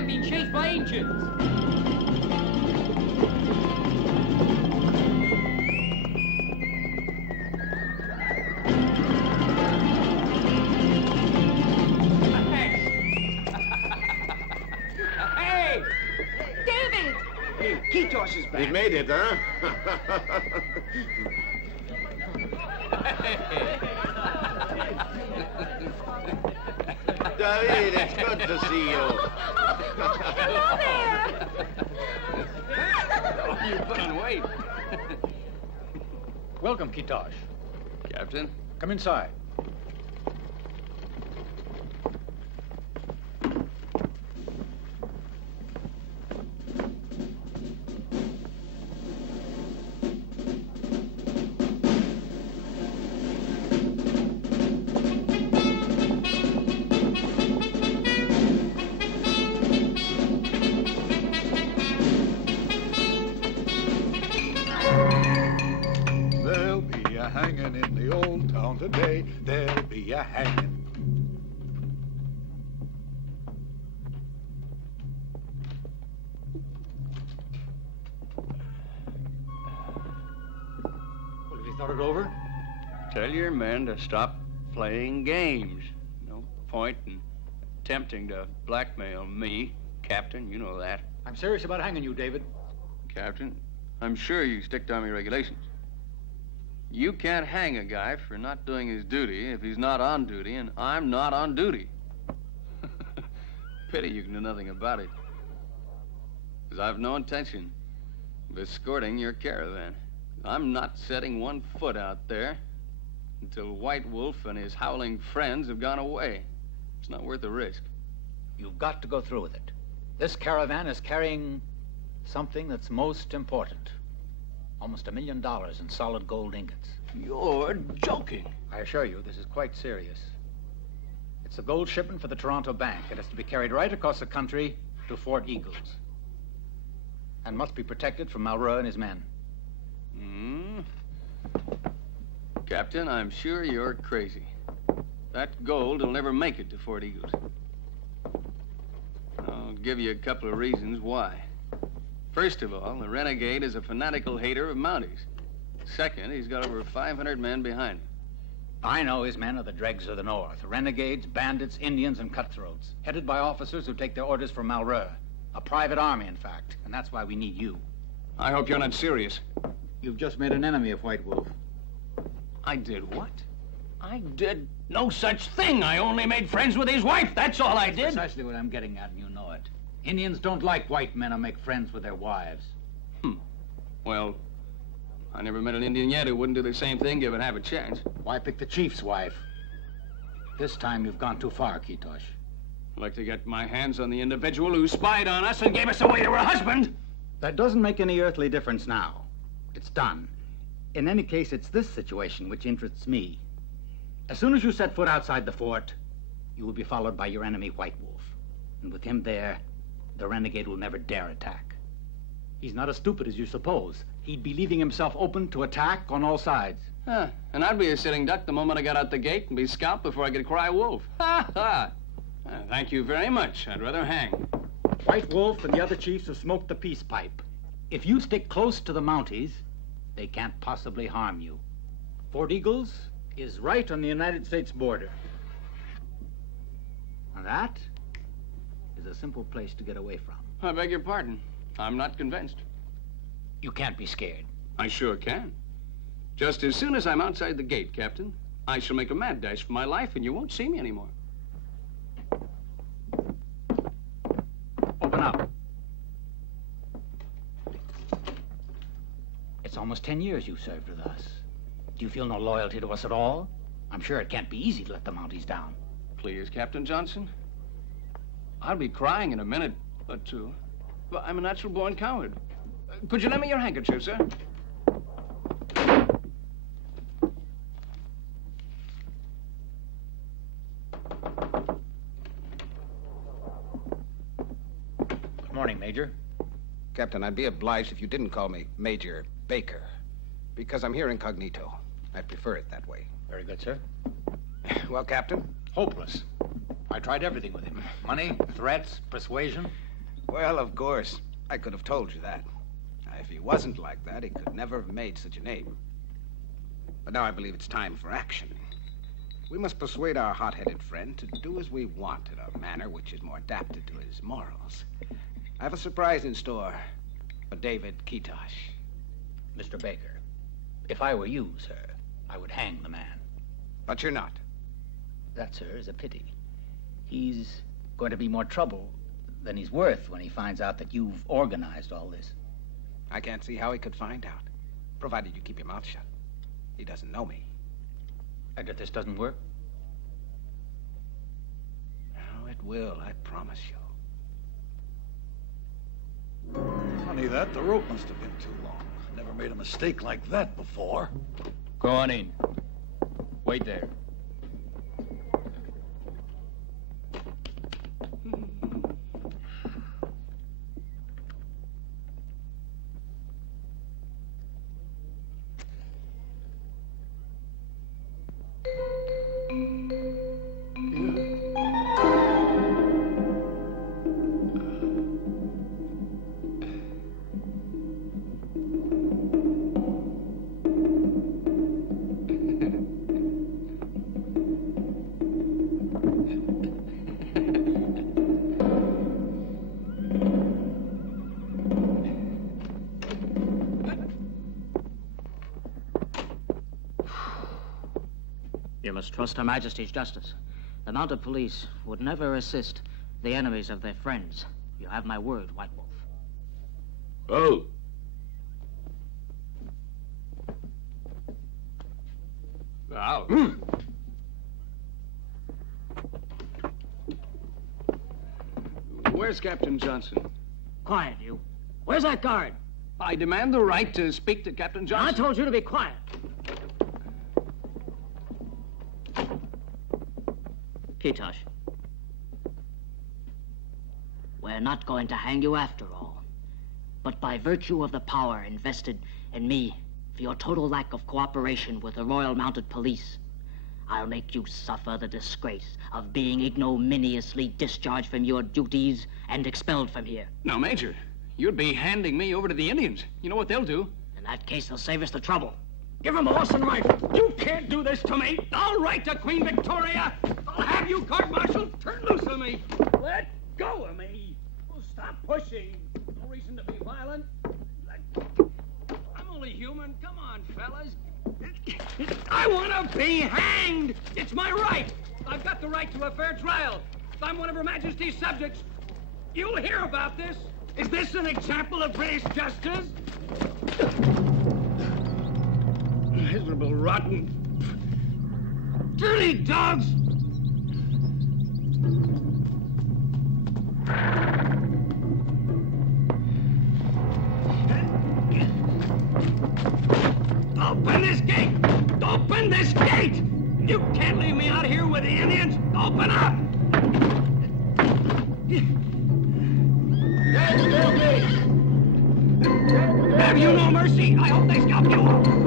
man being chased by Indians. Hey! David! Hey, Kitosch is back. He made it, huh? David, it's good to see you. Hello there! Oh, you put on weight. Welcome, Kitosh. Captain? Come inside. There'll be a hanging in the old town today. There'll be a hanging. Well, have you thought it over? Tell your men to stop playing games. No point in attempting to blackmail me, Captain. You know that. I'm serious about hanging you, David. Captain, I'm sure you stick to Army regulations. You can't hang a guy for not doing his duty if he's not on duty, and I'm not on duty. Pity you can do nothing about it. Because I've no intention of escorting your caravan. I'm not setting one foot out there until White Wolf and his howling friends have gone away. It's not worth the risk. You've got to go through with it. This caravan is carrying something that's most important. Almost $1 million in solid gold ingots. You're joking. I assure you, this is quite serious. It's a gold shipment for the Toronto Bank. It has to be carried right across the country to Fort Eagles. And must be protected from Malraux and his men. Captain, I'm sure you're crazy. That gold will never make it to Fort Eagles. I'll give you a couple of reasons why. First of all, the renegade is a fanatical hater of Mounties. Second, he's got over 500 men behind him. I know his men are the dregs of the North. Renegades, bandits, Indians, and cutthroats. Headed by officers who take their orders from Malraux. A private army, in fact. And that's why we need you. I hope you're not serious. You've just made an enemy of White Wolf. I did what? I did no such thing. I only made friends with his wife. That's all I did. Precisely what I'm getting at, and you know it. Indians don't like white men who make friends with their wives. Well, I never met an Indian yet who wouldn't do the same thing given half a chance. Why pick the chief's wife? This time you've gone too far, Kitosh. I'd like to get my hands on the individual who spied on us and gave us away to her husband. That doesn't make any earthly difference now. It's done. In any case, it's this situation which interests me. As soon as you set foot outside the fort, you will be followed by your enemy, White Wolf. And with him there, the renegade will never dare attack. He's not as stupid as you suppose. He'd be leaving himself open to attack on all sides. And I'd be a sitting duck the moment I got out the gate and be scalped before I could cry wolf. Thank you very much. I'd rather hang. White Wolf and the other chiefs have smoked the peace pipe. If you stick close to the Mounties, they can't possibly harm you. Fort Eagles is right on the United States border. And that is a simple place to get away from. I beg your pardon. I'm not convinced. You can't be scared. I sure can. Just as soon as I'm outside the gate, Captain, I shall make a mad dash for my life and you won't see me anymore. Open up. It's almost 10 years you served with us. Do you feel no loyalty to us at all? I'm sure it can't be easy to let the Mounties down. Please, Captain Johnson. I'll be crying in a minute or two. But I'm a natural-born coward. Could you lend me your handkerchief, sir? Good morning, Major. Captain, I'd be obliged if you didn't call me Major Baker, because I'm here incognito. I'd prefer it that way. Very good, sir. Well, Captain? Hopeless. I tried everything with him. Money, threats, persuasion. Well, of course. I could have told you that. If he wasn't like that, he could never have made such a name. But now I believe it's time for action. We must persuade our hot-headed friend to do as we want in a manner which is more adapted to his morals. I have a surprise in store for David Kitosh. Mr. Baker, if I were you, sir, I would hang the man. But you're not. That, sir, is a pity. He's going to be more trouble than he's worth when he finds out that you've organized all this. I can't see how he could find out, provided you keep your mouth shut. He doesn't know me. And if this doesn't work? Oh, it will, I promise you. Funny that, the rope must have been too long. Never made a mistake like that before. Go on in. Wait there. You must trust Her Majesty's justice. The mounted police would never assist the enemies of their friends. You have my word, White Wolf. Oh. Out. Where's Captain Johnson? Quiet, you. Where's that guard? I demand the right to speak to Captain Johnson. I told you to be quiet. Kitosh. We're not going to hang you after all. But by virtue of the power invested in me for your total lack of cooperation with the Royal Mounted Police, I'll make you suffer the disgrace of being ignominiously discharged from your duties and expelled from here. Now, Major, you'd be handing me over to the Indians. You know what they'll do? In that case, they'll save us the trouble. Give him a horse and rifle. You can't do this to me. I'll write to Queen Victoria. I'll have you court-martialed. Turn loose of me. Let go of me. Well, stop pushing. No reason to be violent. I'm only human. Come on, fellas. I want to be hanged. It's my right. I've got the right to a fair trial. I'm one of Her Majesty's subjects. You'll hear about this. Is this an example of British justice? Miserable, rotten, dirty dogs! Open this gate! Open this gate! You can't leave me out here with the Indians! Open up! Have you no mercy? I hope they scalp you all!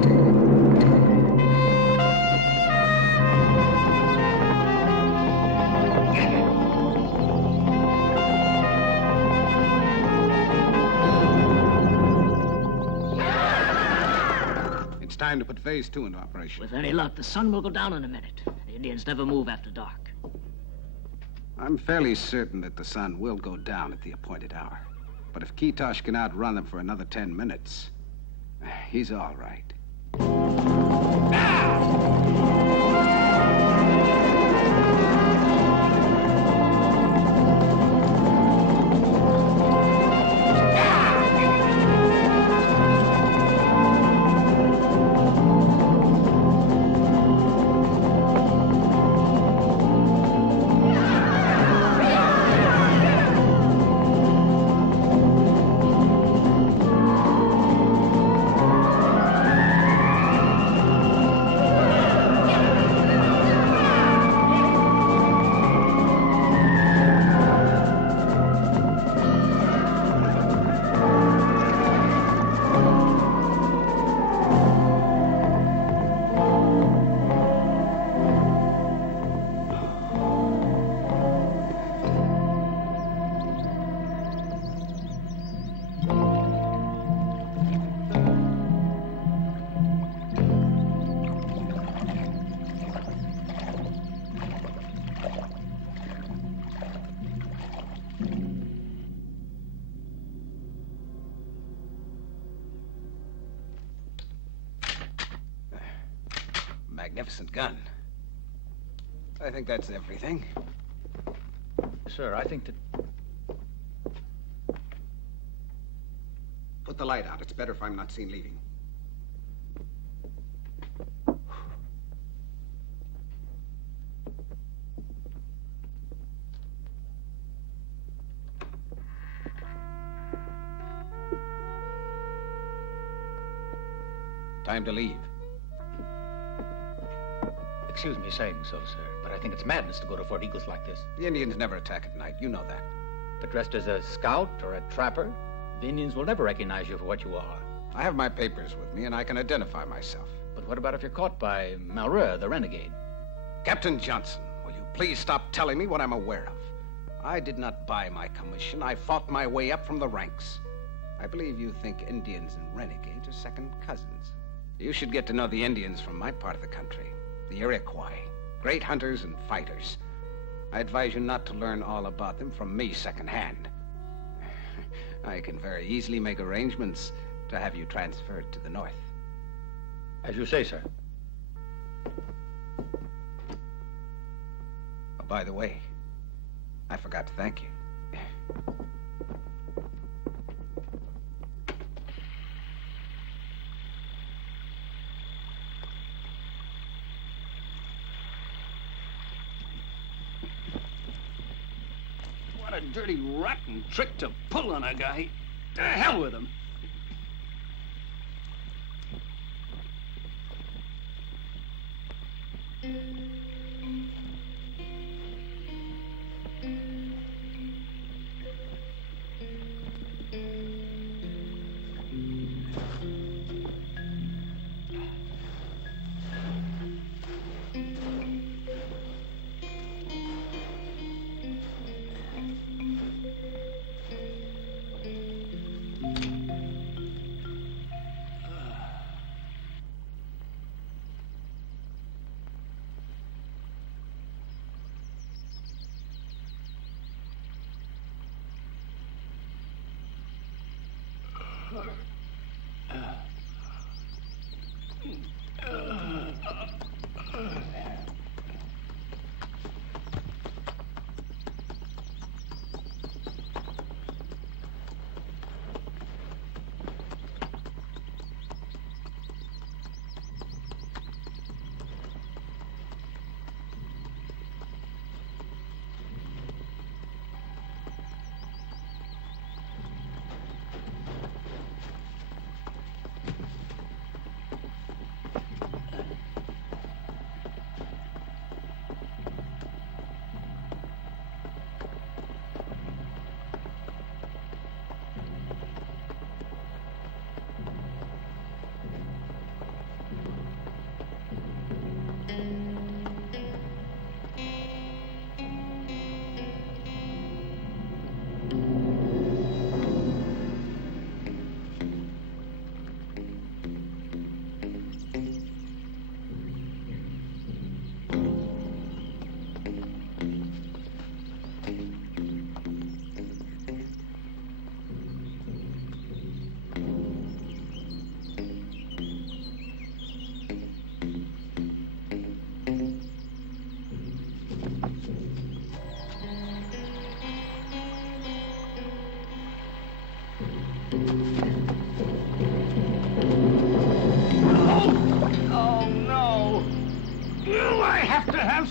It's time to put phase 2 into operation. With any luck, the sun will go down in a minute. The Indians never move after dark. I'm fairly certain that the sun will go down at the appointed hour. But if Kitosh can outrun them for another 10 minutes, he's all right. magnificent gun. I think that's everything. Sir, I think that... Put the light out. It's better if I'm not seen leaving. Time to leave. Excuse me saying so, sir, but I think it's madness to go to Fort Eagles like this. The Indians never attack at night. You know that. But dressed as a scout or a trapper, the Indians will never recognize you for what you are. I have my papers with me, and I can identify myself. But what about if you're caught by Malreux, the renegade? Captain Johnson, will you please stop telling me what I'm aware of? I did not buy my commission. I fought my way up from the ranks. I believe you think Indians and renegades are second cousins. You should get to know the Indians from my part of the country. The Iroquois, great hunters and fighters. I advise you not to learn all about them from me secondhand. I can very easily make arrangements to have you transferred to the north. As you say, sir. Oh, by the way, I forgot to thank you. What a dirty, rotten trick to pull on a guy. To hell with him.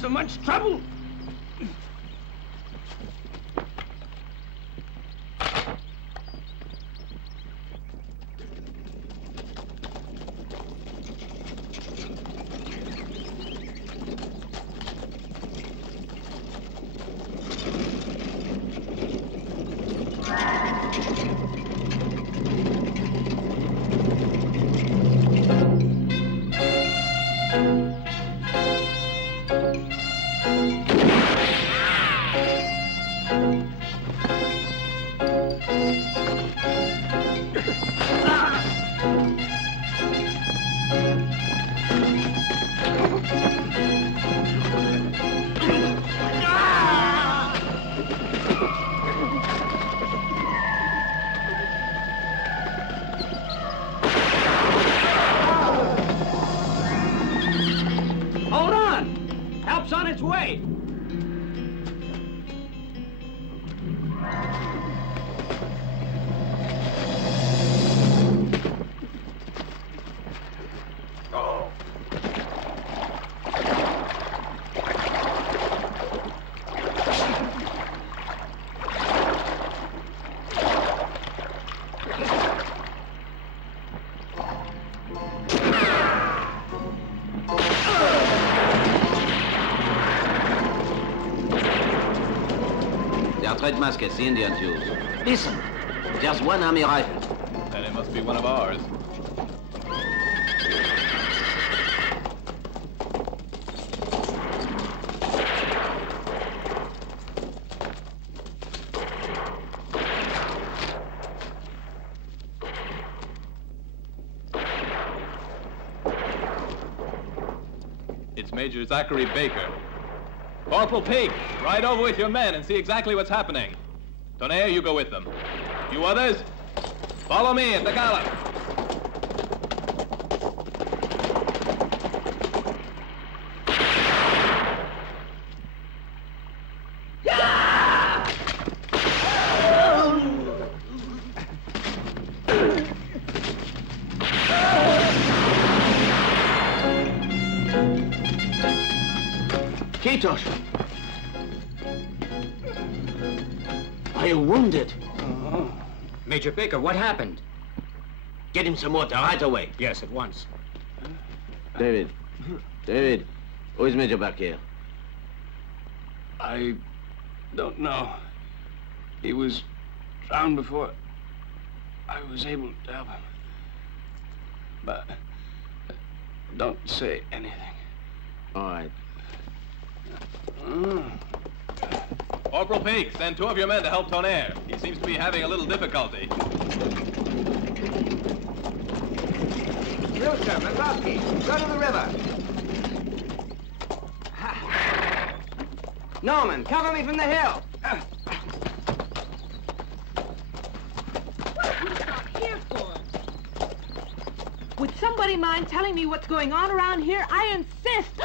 So much trouble. Help's on its way. Red muskets the Indians use. Listen, there's one army rifle. Then it must be one of ours. It's Major Zachary Baker. Corporal Peak, ride over with your men and see exactly what's happening. Tonnerre, you go with them. You others, follow me at the gallop. Kitosch! Are you wounded? Major Baker, what happened? Get him some water right away. Yes, at once. David. David, who is Major back here? I don't know. He was drowned before I was able to help him. But don't say anything. All right. Corporal Peak, send 2 of your men to help Tonnerre. He seems to be having a little difficulty. Wilson, Mazoski, go to the river. Norman, cover me from the hill. What are we out here for? Would somebody mind telling me what's going on around here? I insist.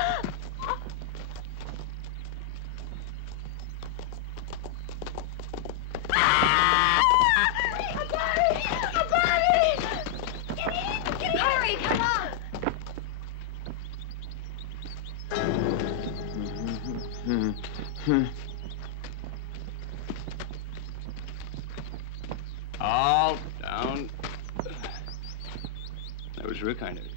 All down. That was real kind of you.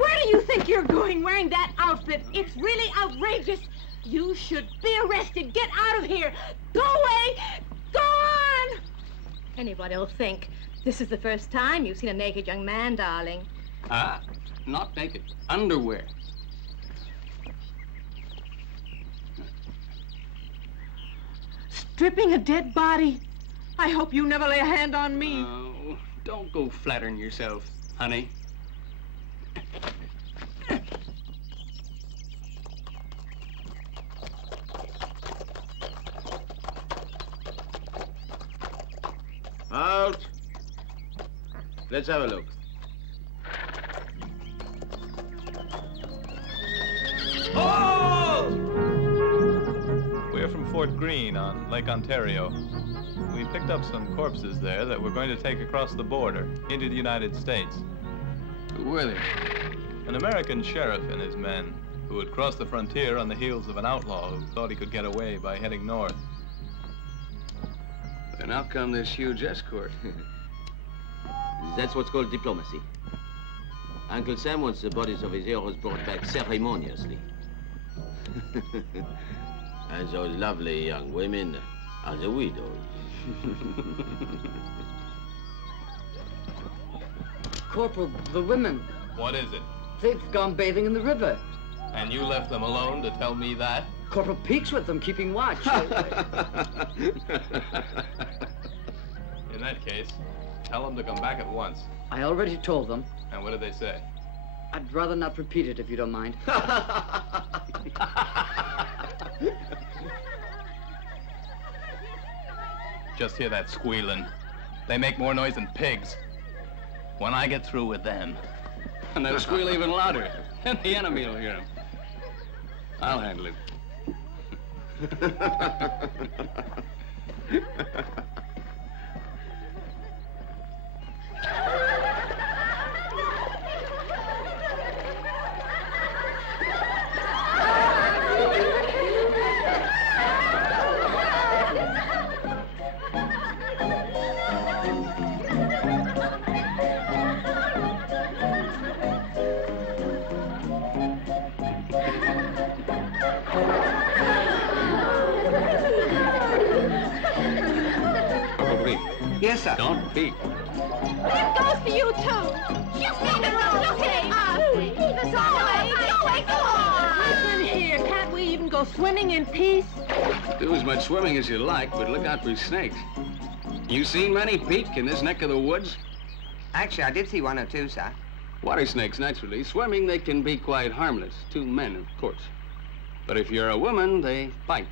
Where do you think you're going wearing that outfit? It's really outrageous. You should be arrested. Get out of here. Go away. Go on. Anybody will think this is the first time you've seen a naked young man, darling. Not naked. Underwear. Stripping a dead body. I hope you never lay a hand on me. Oh, don't go flattering yourself, honey. Out. Let's have a look. Hold! We're from Fort Greene on Lake Ontario. We picked up some corpses there that we're going to take across the border into the United States. Who were they? An American sheriff and his men who had crossed the frontier on the heels of an outlaw who thought he could get away by heading north. Then how come this huge escort? That's what's called diplomacy. Uncle Sam wants the bodies of his heroes brought back ceremoniously. And those lovely young women are the widows. Corporal, the women, What is it? they've gone bathing in the river. And you left them alone to tell me that? Corporal Peak's with them, keeping watch. In that case, tell them to come back at once. I already told them. And what did they say? I'd rather not repeat it if you don't mind. Just hear that squealing. They make more noise than pigs. When I get through with them. And they'll squeal even louder. And the enemy will hear them. I'll handle it. Yes, sir. Don't peek. That goes for you, too. Just leave us alone. Leave us alone. Go away, go on. Listen here, can't we even go swimming in peace? Do as much swimming as you like, but look out for snakes. You seen many peek in this neck of the woods? Actually, I did see one or two, sir. Water snakes, naturally. Swimming, they can be quite harmless. To men, of course. But if you're a woman, they bite.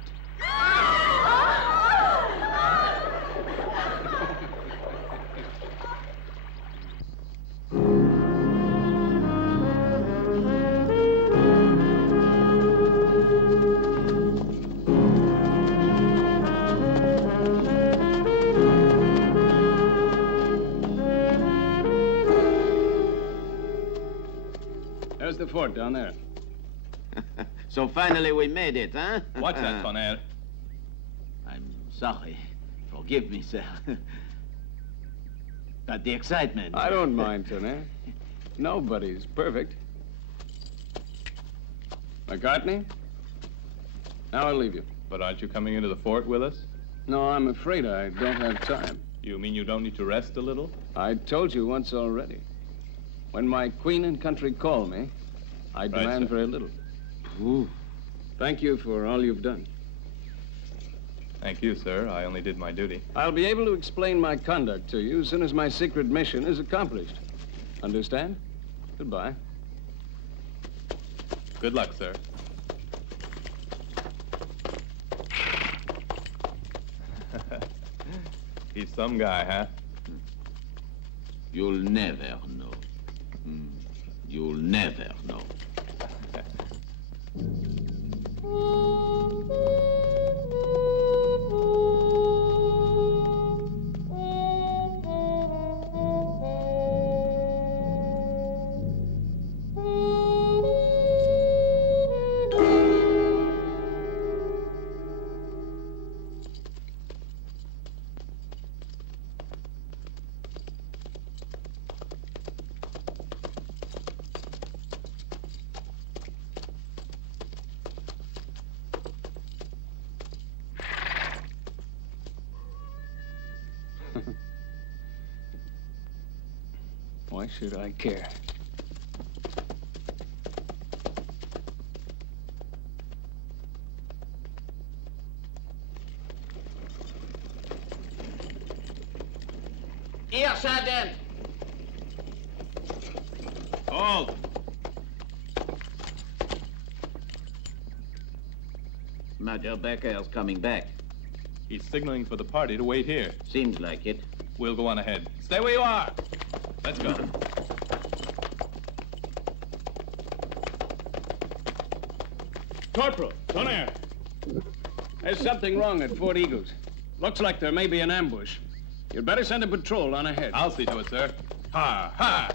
There's the fort down there. So finally we made it, huh? Watch that, Tonnerre. I'm sorry. Forgive me, sir. But the excitement... I don't mind, Tonnerre. Nobody's perfect. McCartney? Now I'll leave you. But aren't you coming into the fort with us? No, I'm afraid I don't have time. You mean you don't need to rest a little? I told you once already. When my queen and country call me, I demand very little. Ooh. Thank you for all you've done. Thank you, sir. I only did my duty. I'll be able to explain my conduct to you as soon as my secret mission is accomplished. Understand? Goodbye. Good luck, sir. He's some guy, huh? You'll never know. You'll never know. Why should I care? Here, Sergeant! Hold! Major Becker's coming back. He's signaling for the party to wait here. Seems like it. We'll go on ahead. Stay where you are! Let's go. Corporal, Tonnerre. There's something wrong at Fort Eagles. Looks like there may be an ambush. You'd better send a patrol on ahead. I'll see to it, sir. Ha, ha!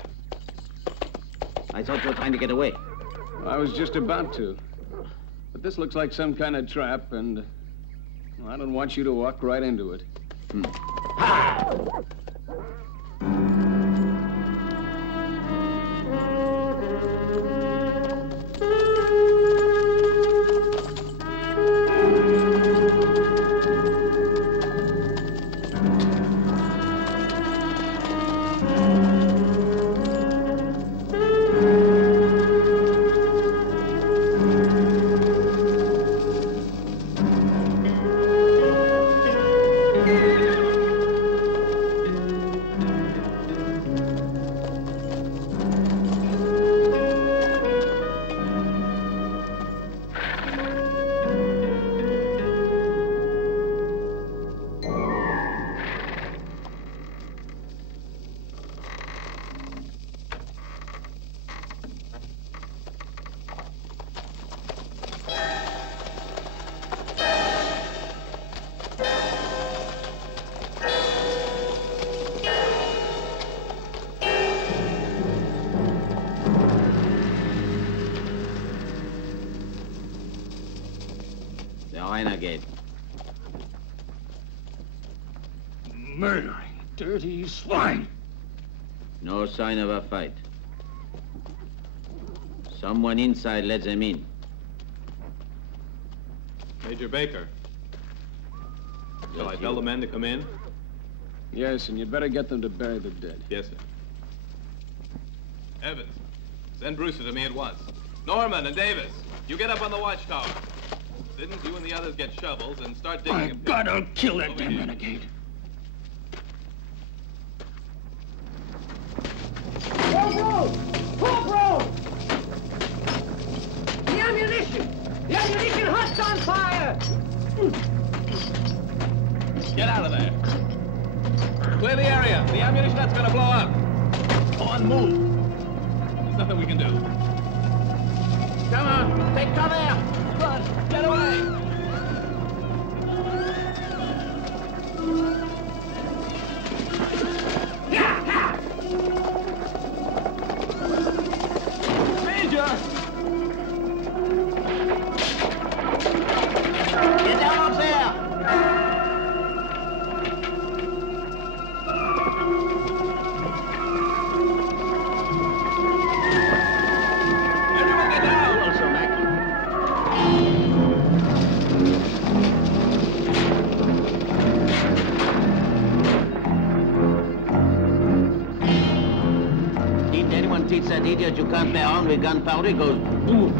I thought you were trying to get away. I was just about to. But this looks like some kind of trap, and well, I don't want you to walk right into it. Ha! The renegade. Murdering, dirty swine. No sign of a fight. Someone inside let them in. Major Baker. Shall I tell the men to come in? Yes, and you'd better get them to bury the dead. Yes, sir. Evans, send Brewster to me at once. Norman and Davis, you get up on the watchtower. Siddons, you and the others get shovels and start digging a pit. God, I'll kill that damn renegade. Corporal! The ammunition! The ammunition hut's on fire! Get out of there. Clear the area. The ammunition hut's gonna blow up. Go on, move. There's nothing we can do. Come on, take cover! Run! Get away! Get down up there! Everyone get down! Also, Mac. Didn't anyone teach that idiot you can't bear armed with gunpowder? It goes boom.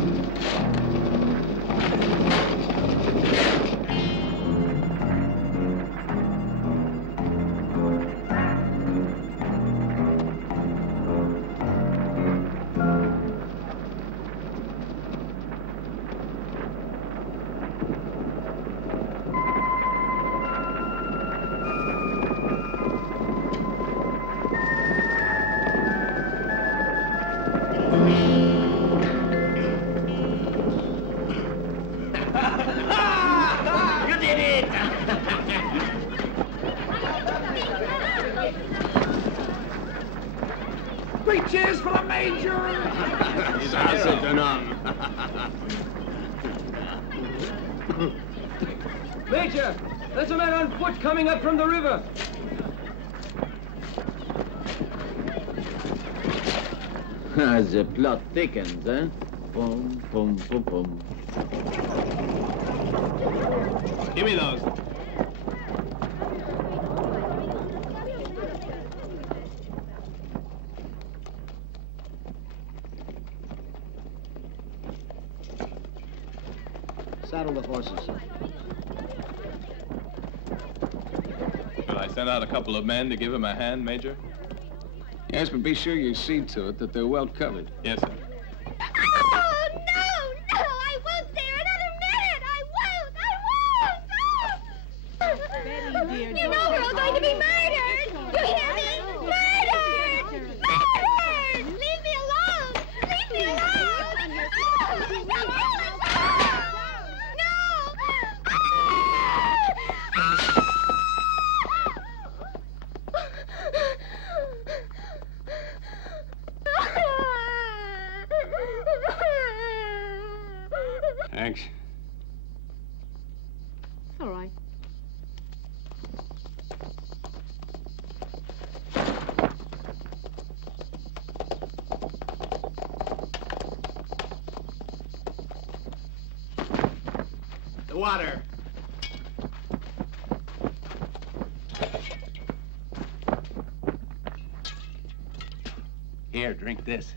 Great cheers for the Major! He's a Major, there's a man on foot coming up from the river. The plot thickens, eh? Boom, boom, boom, boom. Give me those. Saddle the horses. Shall I send out a couple of men to give him a hand, Major? Yes, but be sure you see to it that they're well covered. Yes, sir. Oh, no! I won't stare another minute! I won't! Betty, dear, You know we're all going to be murdered! You hear me? Murdered! Murdered! Leave me alone! Leave me alone! Thanks. It's all right. The water. Here, drink this.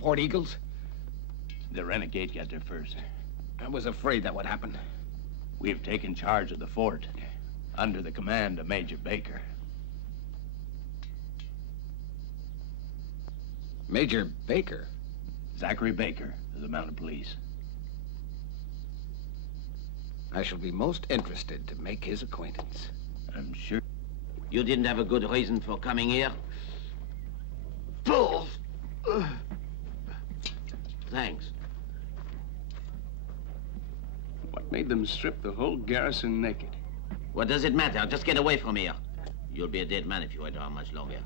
Fort Eagles? The renegade got there first. I was afraid that would happen. We've taken charge of the fort under the command of Major Baker. Major Baker? Zachary Baker of the Mounted Police. I shall be most interested to make his acquaintance. I'm sure. You didn't have a good reason for coming here? Fools! Thanks. What made them strip the whole garrison naked? What does it matter? Just get away from here. You'll be a dead man if you wait on much longer.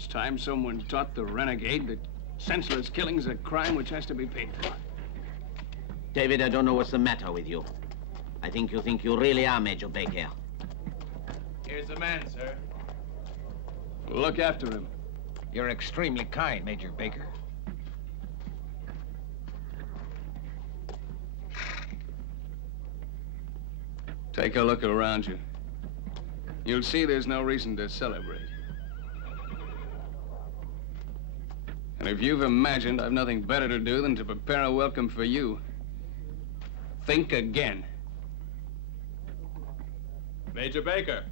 It's time someone taught the renegade that senseless killing is a crime which has to be paid for. David, I don't know what's the matter with you. I think you really are Major Baker. Here's the man, sir. Look after him. You're extremely kind, Major Baker. Take a look around you. You'll see there's no reason to celebrate. And if you've imagined I've nothing better to do than to prepare a welcome for you, think again. Major Baker.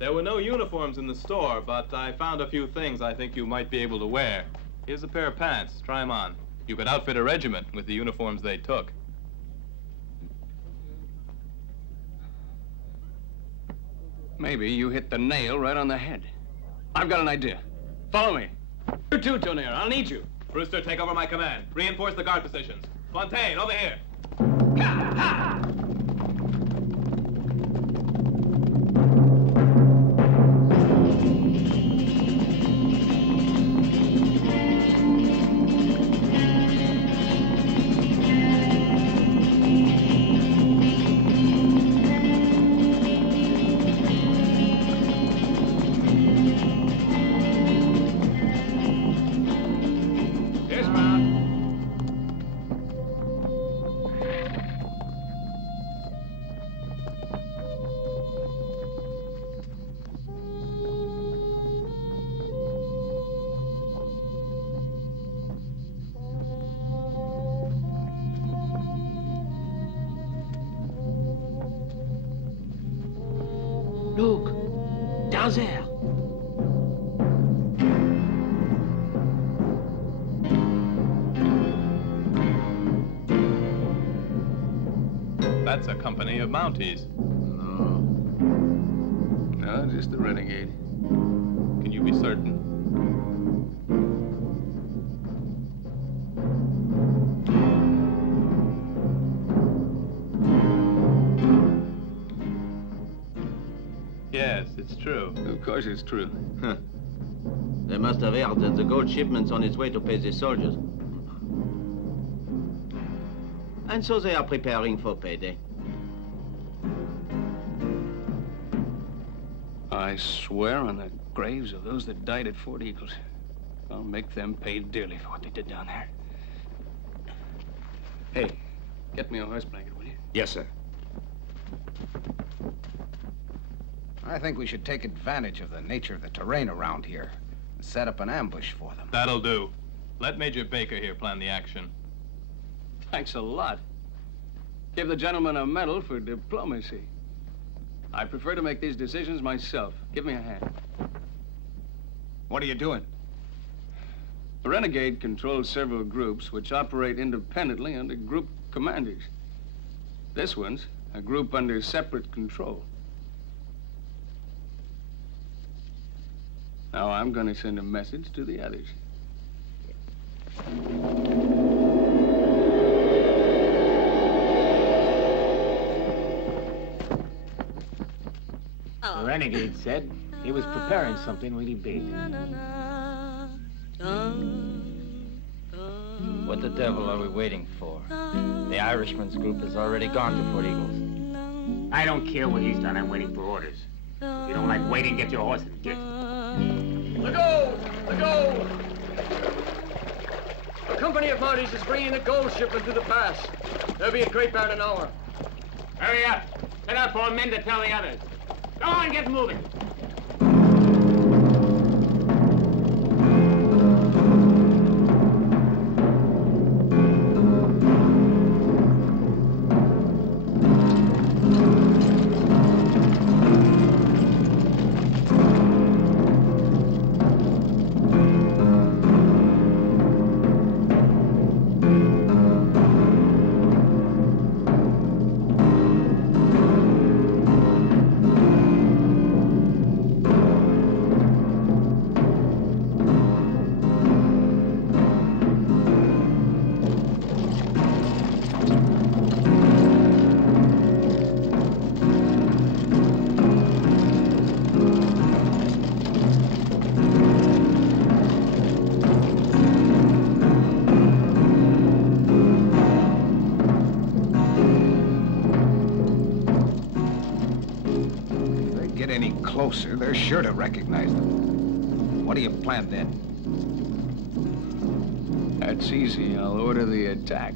There were no uniforms in the store, but I found a few things I think you might be able to wear. Here's a pair of pants. Try them on. You could outfit a regiment with the uniforms they took. Maybe you hit the nail right on the head. I've got an idea. Follow me. You too, Tonnerre. I'll need you. Brewster, take over my command. Reinforce the guard positions. Fontaine, over here. Ha! Ha! Look, down there. That's a company of mounties. No, just the renegade. Can you be certain? Yes, it's true. Of course it's true. Huh. They must have heard that the gold shipment's on its way to pay the soldiers. And so they are preparing for payday. I swear on the graves of those that died at Fort Eagles, I'll make them pay dearly for what they did down there. Hey, get me a horse blanket, will you? Yes, sir. I think we should take advantage of the nature of the terrain around here and set up an ambush for them. That'll do. Let Major Baker here plan the action. Thanks a lot. Give the gentleman a medal for diplomacy. I prefer to make these decisions myself. Give me a hand. What are you doing? The renegade controls several groups which operate independently under group commanders. This one's a group under separate control. Now I'm going to send a message to the others. The renegade said he was preparing something really big. What the devil are we waiting for? The Irishman's group has already gone to Fort Eagles. I don't care what he's done. I'm waiting for orders. If you don't like waiting, get your horse and get. Let go! Let go! A company of mounties is bringing a gold shipment through the pass. They'll be at Great Barn in an hour. Hurry up. Set up 4 men to tell the others. Go on, get moving. get any closer, they're sure to recognize them. What do you plan then? That's easy. I'll order the attack.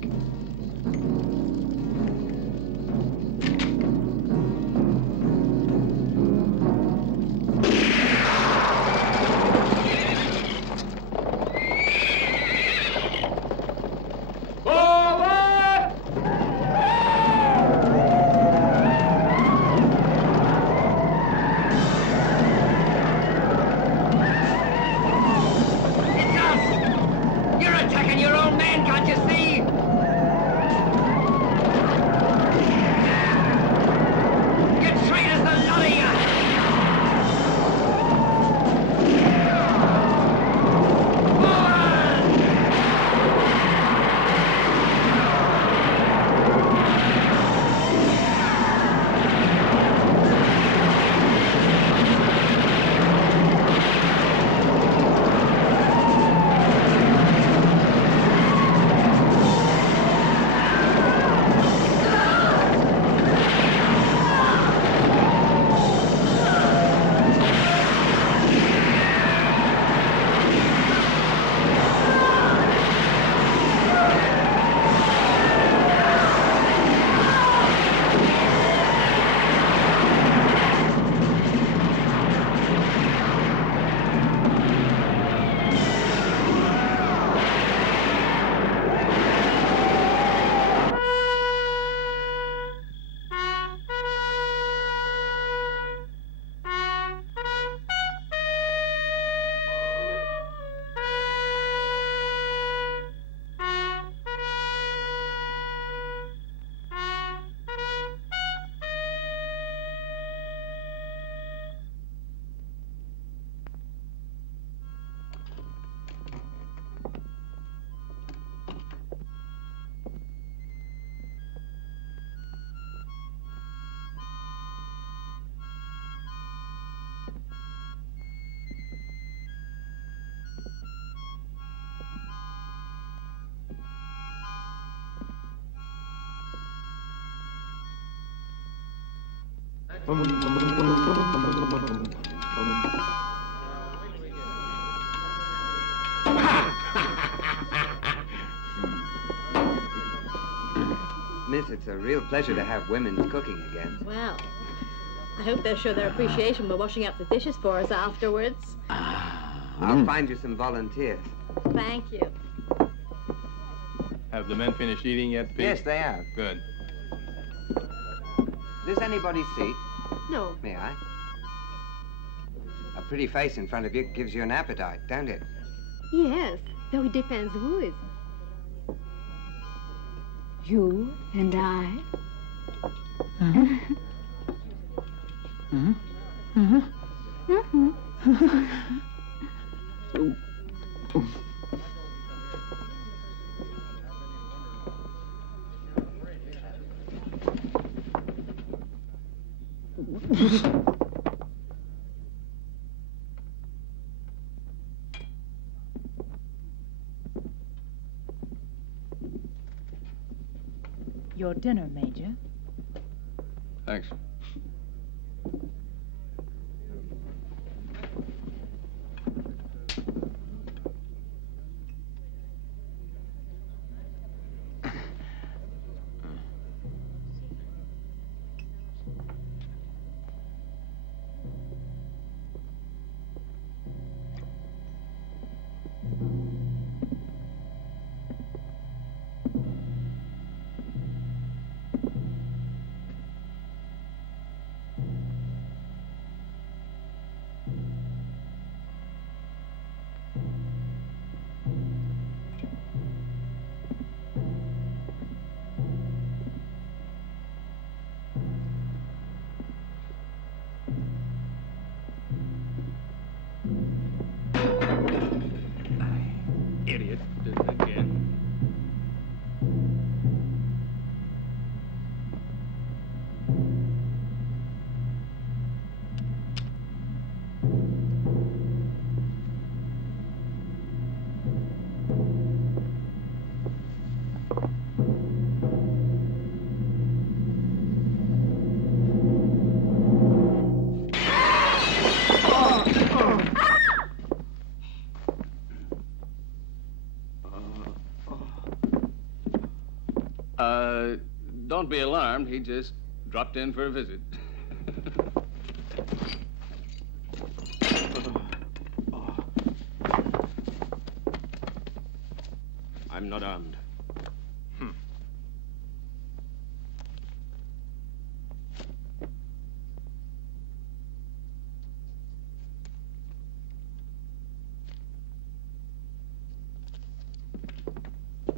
Miss, it's a real pleasure to have women's cooking again. Well, I hope they'll show their appreciation by washing up the dishes for us afterwards. I'll find you some volunteers. Thank you. Have the men finished eating yet, Pete? Yes, they have. Good. Is this anybody's seat? No. May I? A pretty face in front of you gives you an appetite, don't it? Yes, though it depends who is. You and I. Your dinner, Major. Thanks. Don't be alarmed. He just dropped in for a visit. I'm not armed.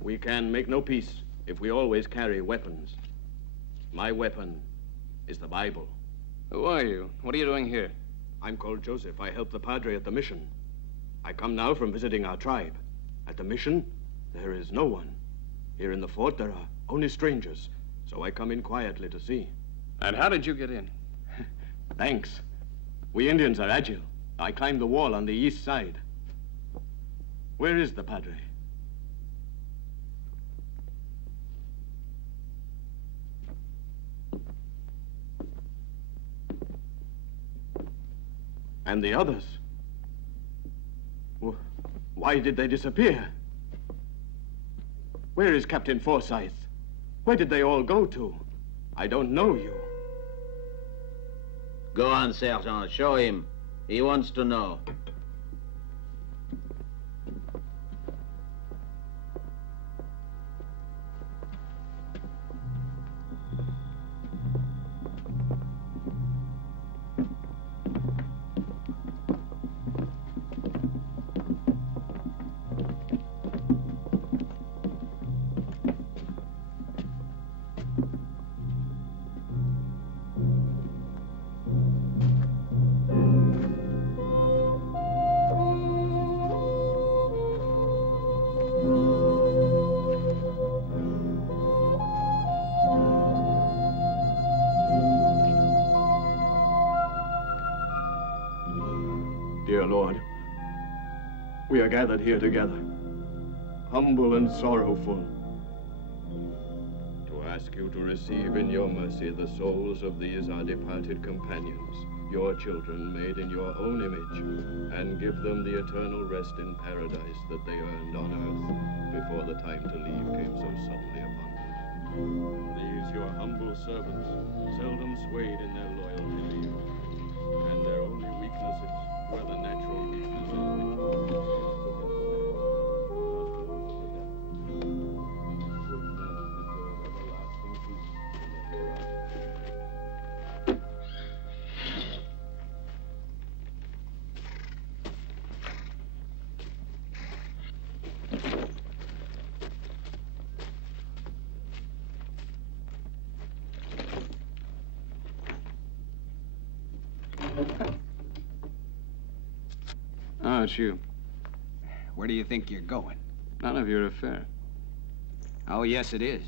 We can make no peace if we always carry weapons. My weapon is the Bible. Who are you? What are you doing here? I'm called Joseph. I help the Padre at the mission. I come now from visiting our tribe. At the mission, there is no one. Here in the fort, there are only strangers. So I come in quietly to see. And how did you get in? Thanks. We Indians are agile. I climbed the wall on the east side. Where is the Padre? And the others? Why did they disappear? Where is Captain Forsyth? Where did they all go to? I don't know you. Go on, Sergeant. Show him. He wants to know. Dear Lord, we are gathered here together, humble and sorrowful, to ask you to receive in your mercy the souls of these our departed companions, your children made in your own image, and give them the eternal rest in paradise that they earned on earth before the time to leave came so suddenly upon them. These your humble servants, seldom swayed in their loyalty to you, and their only weaknesses were the natural weaknesses Oh, it's you. Where do you think you're going? None of your affair. Oh, yes, it is.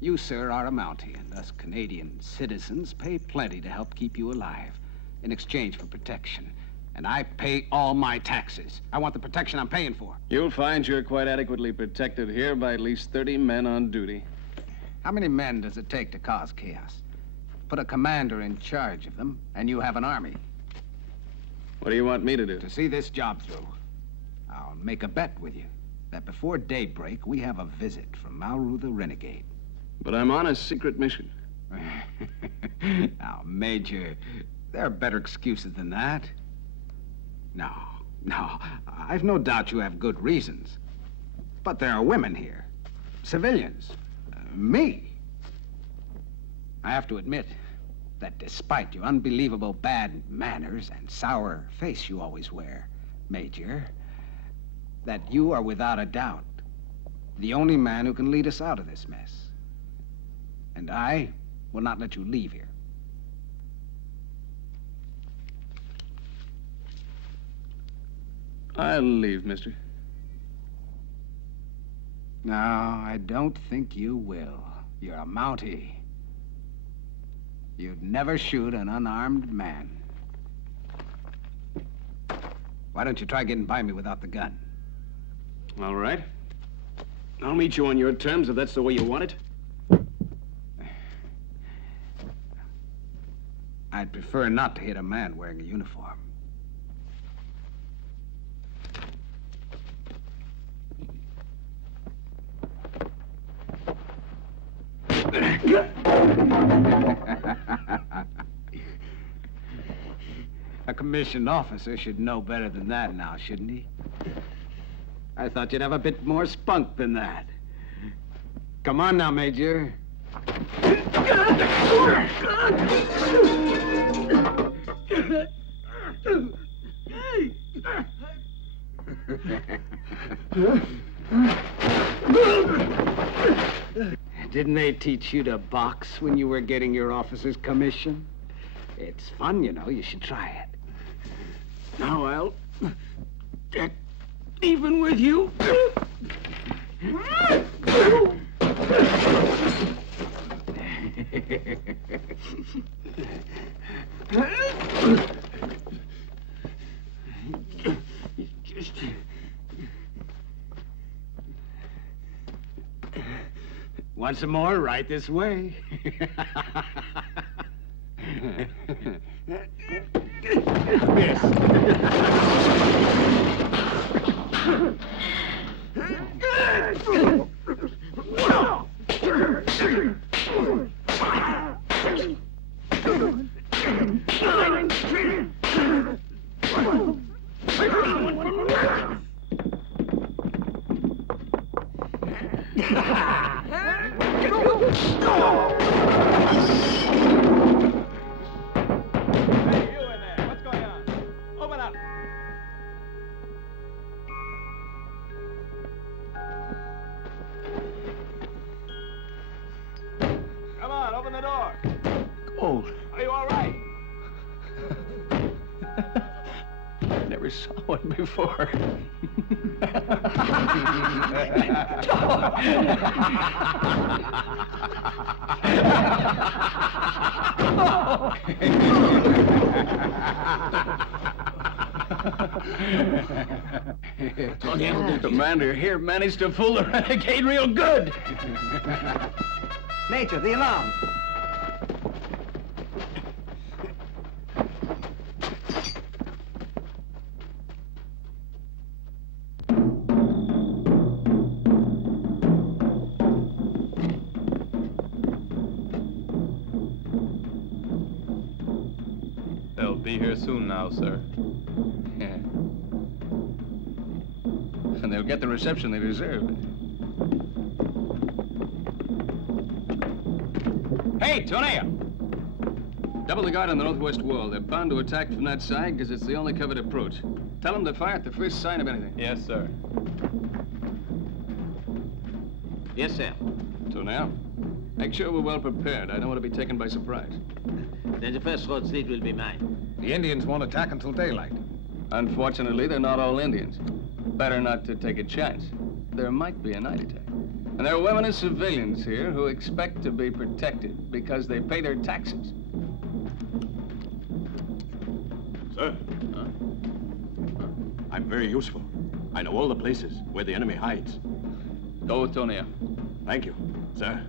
You, sir, are a mountie, and us Canadian citizens pay plenty to help keep you alive in exchange for protection. And I pay all my taxes. I want the protection I'm paying for. You'll find you're quite adequately protected here by at least 30 men on duty. How many men does it take to cause chaos? Put a commander in charge of them, and you have an army. What do you want me to do? To see this job through, I'll make a bet with you that before daybreak, we have a visit from Mauru the Renegade. But I'm on a secret mission. Now, Major, there are better excuses than that. No, I've no doubt you have good reasons. But there are women here, civilians, me. I have to admit that despite your unbelievable bad manners and sour face you always wear, Major, that you are without a doubt the only man who can lead us out of this mess. And I will not let you leave here. I'll leave, mister. No, I don't think you will. You're a mountie. You'd never shoot an unarmed man. Why don't you try getting by me without the gun? All right. I'll meet you on your terms if that's the way you want it. I'd prefer not to hit a man wearing a uniform. A commissioned officer should know better than that now, shouldn't he? I thought you'd have a bit more spunk than that. Come on now, Major. Didn't they teach you to box when you were getting your officer's commission? It's fun, you know. You should try it. Now I'll get even with you. Just... Want some more? Right this way. Miss. Before. The commander here managed to fool the renegade real good. Major, the alarm. Soon now, sir. Yeah. And they'll get the reception they deserve. Hey, Tonea! Double the guard on the northwest wall. They're bound to attack from that side because it's the only covered approach. Tell them to fire at the first sign of anything. Yes, sir. Yes, sir. Tonea, make sure we're well prepared. I don't want to be taken by surprise. Then the first road street will be mine. The Indians won't attack until daylight. Unfortunately, they're not all Indians. Better not to take a chance. There might be a night attack. And there are women and civilians here who expect to be protected because they pay their taxes. Sir? Huh? I'm very useful. I know all the places where the enemy hides. Go with Tonea. Thank you, sir.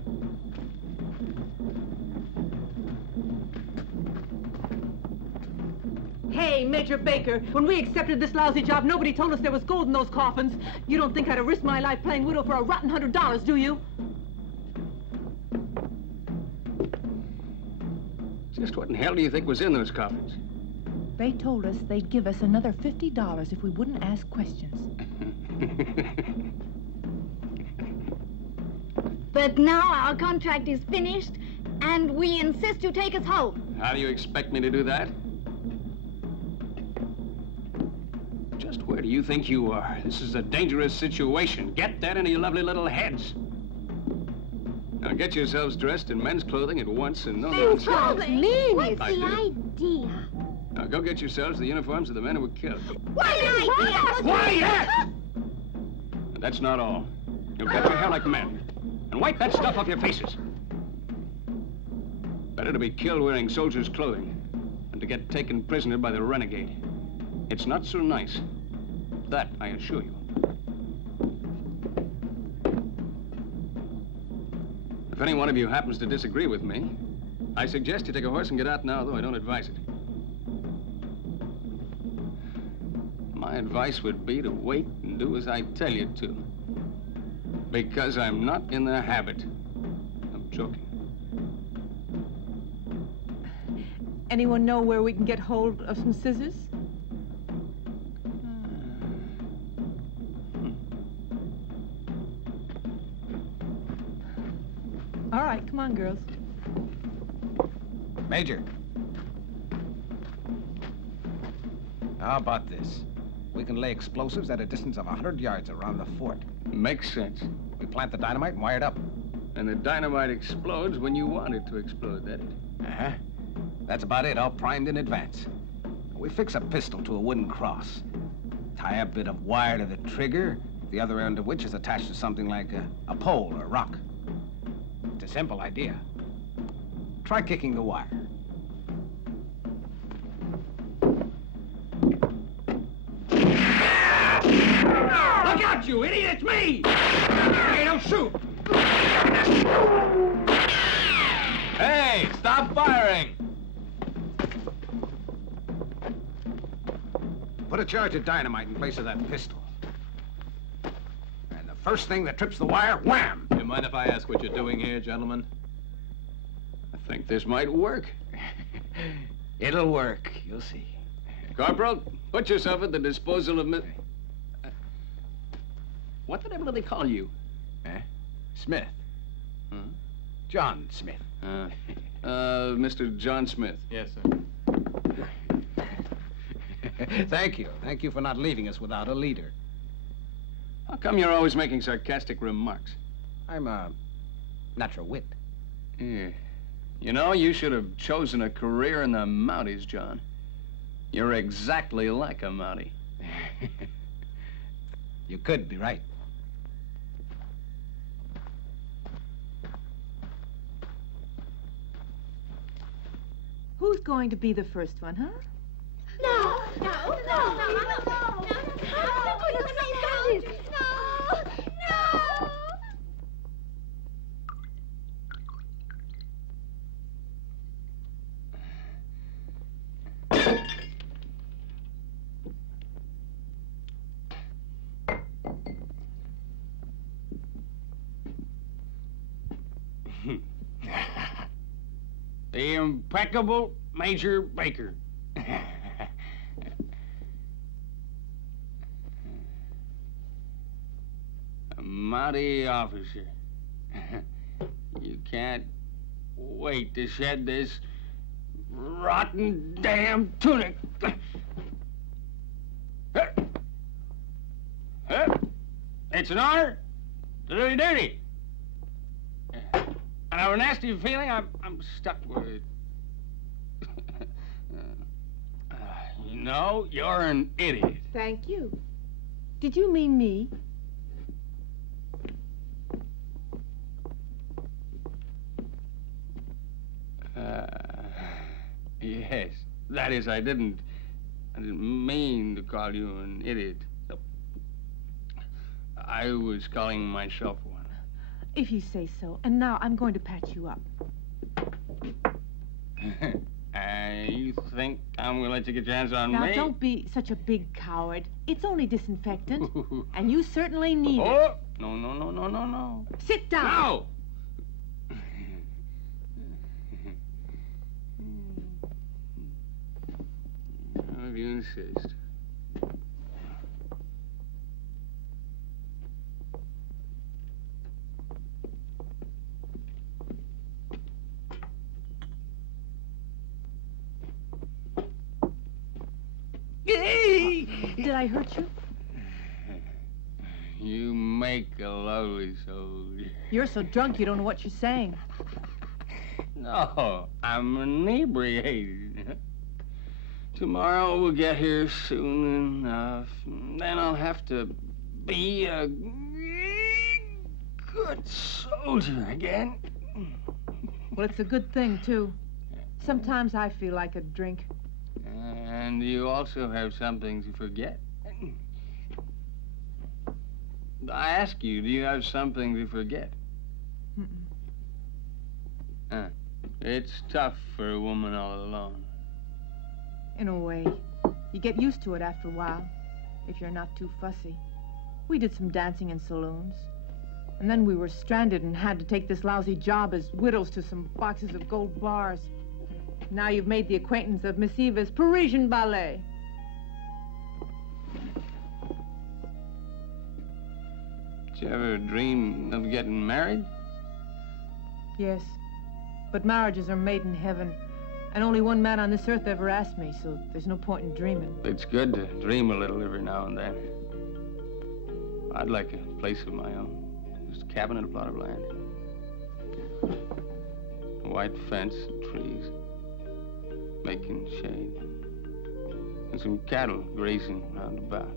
Hey, Major Baker, when we accepted this lousy job, nobody told us there was gold in those coffins. You don't think I'd have risked my life playing widow for a rotten $100, do you? Just what in hell do you think was in those coffins? They told us they'd give us another $50 if we wouldn't ask questions. But now our contract is finished, and we insist you take us home. How do you expect me to do that? Just where do you think you are? This is a dangerous situation. Get that into your lovely little heads. Now get yourselves dressed in men's clothing at once and no nonsense. What's the idea? Now go get yourselves the uniforms of the men who were killed. Quiet! And that's not all. You'll cut your hair like men. And wipe that stuff off your faces. Better to be killed wearing soldiers' clothing than to get taken prisoner by the renegade. It's not so nice. That, I assure you. If any one of you happens to disagree with me, I suggest you take a horse and get out now, though I don't advise it. My advice would be to wait and do as I tell you to. Because I'm not in the habit of joking. Anyone know where we can get hold of some scissors? All right, come on, girls. Major. How about this? We can lay explosives at a distance of 100 yards around the fort. Makes sense. We plant the dynamite and wire it up. And the dynamite explodes when you want it to explode, that it? Uh-huh. That's about it, all primed in advance. We fix a pistol to a wooden cross. Tie a bit of wire to the trigger, the other end of which is attached to something like a pole or rock. It's a simple idea. Try kicking the wire. Look out, you idiot! It's me! Hey, don't shoot! Hey, stop firing! Put a charge of dynamite in place of that pistol. And the first thing that trips the wire, wham! Do you mind if I ask what you're doing here, gentlemen? I think this might work. It'll work. You'll see. Corporal, put yourself at the disposal of Miss... What the devil do they call you? Smith. Huh? John Smith. Mr. John Smith. Yes, sir. Thank you. Thank you for not leaving us without a leader. How come you're always making sarcastic remarks? I'm a natural wit. Yeah. You know, you should have chosen a career in the Mounties, John. You're exactly like a Mountie. You could be right. Who's going to be the first one, huh? No, no, no, no, no, no, no. The impeccable Major Baker. A Mountie officer. You can't wait to shed this rotten damn tunic. It's an honor to do your duty. And I have a nasty feeling I'm stuck with it. You know, you're an idiot. Thank you. Did you mean me? Yes. That is, I didn't mean to call you an idiot. I was calling myself one. If you say so. And now I'm going to patch you up. You think I'm going to let you get your hands on me? Now, don't be such a big coward. It's only disinfectant. And you certainly need it. Oh! No, no, no, no, no, no. Sit down. No! If you insist. Did I hurt you? You make a lovely soldier. You're so drunk you don't know what you're saying. No, I'm inebriated. Tomorrow we'll get here soon enough. Then I'll have to be a good soldier again. Well, it's a good thing, too. Sometimes I feel like a drink. And you also have something to forget. I ask you, do you have something to forget? It's tough for a woman all alone. In a way. You get used to it after a while, if you're not too fussy. We did some dancing in saloons. And then we were stranded and had to take this lousy job as widows to some boxes of gold bars. Now you've made the acquaintance of Miss Eva's Parisian ballet. Did you ever dream of getting married? Yes, but marriages are made in heaven, and only one man on this earth ever asked me, so there's no point in dreaming. It's good to dream a little every now and then. I'd like a place of my own. Just a cabin and a plot of land. A white fence and trees, making shade. And some cattle grazing round about.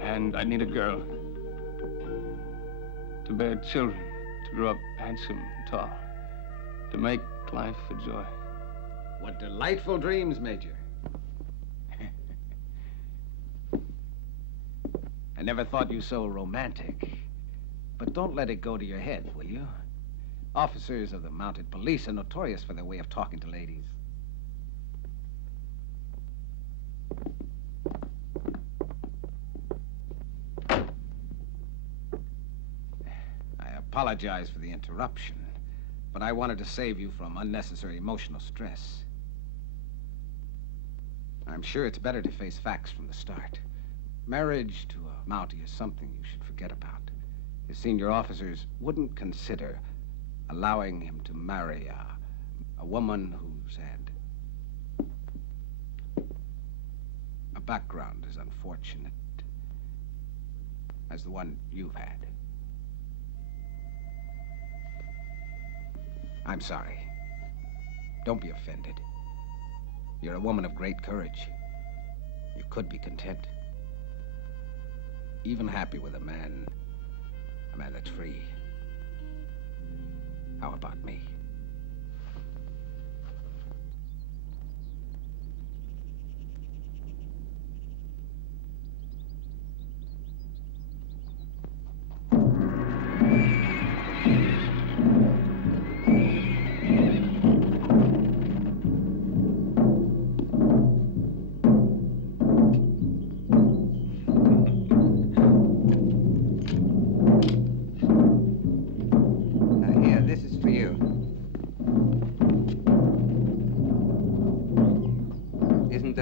And I need a girl to bear children, to grow up handsome and tall, to make life a joy. What delightful dreams, Major. I never thought you so romantic. But don't let it go to your head, will you? Officers of the mounted police are notorious for their way of talking to ladies. I apologize for the interruption, but I wanted to save you from unnecessary emotional stress. I'm sure it's better to face facts from the start. Marriage to a mountie is something you should forget about. His senior officers wouldn't consider allowing him to marry a woman who's had a background as unfortunate as the one you've had. I'm sorry. Don't be offended. You're a woman of great courage. You could be content. Even happy with a man that's free. How about me?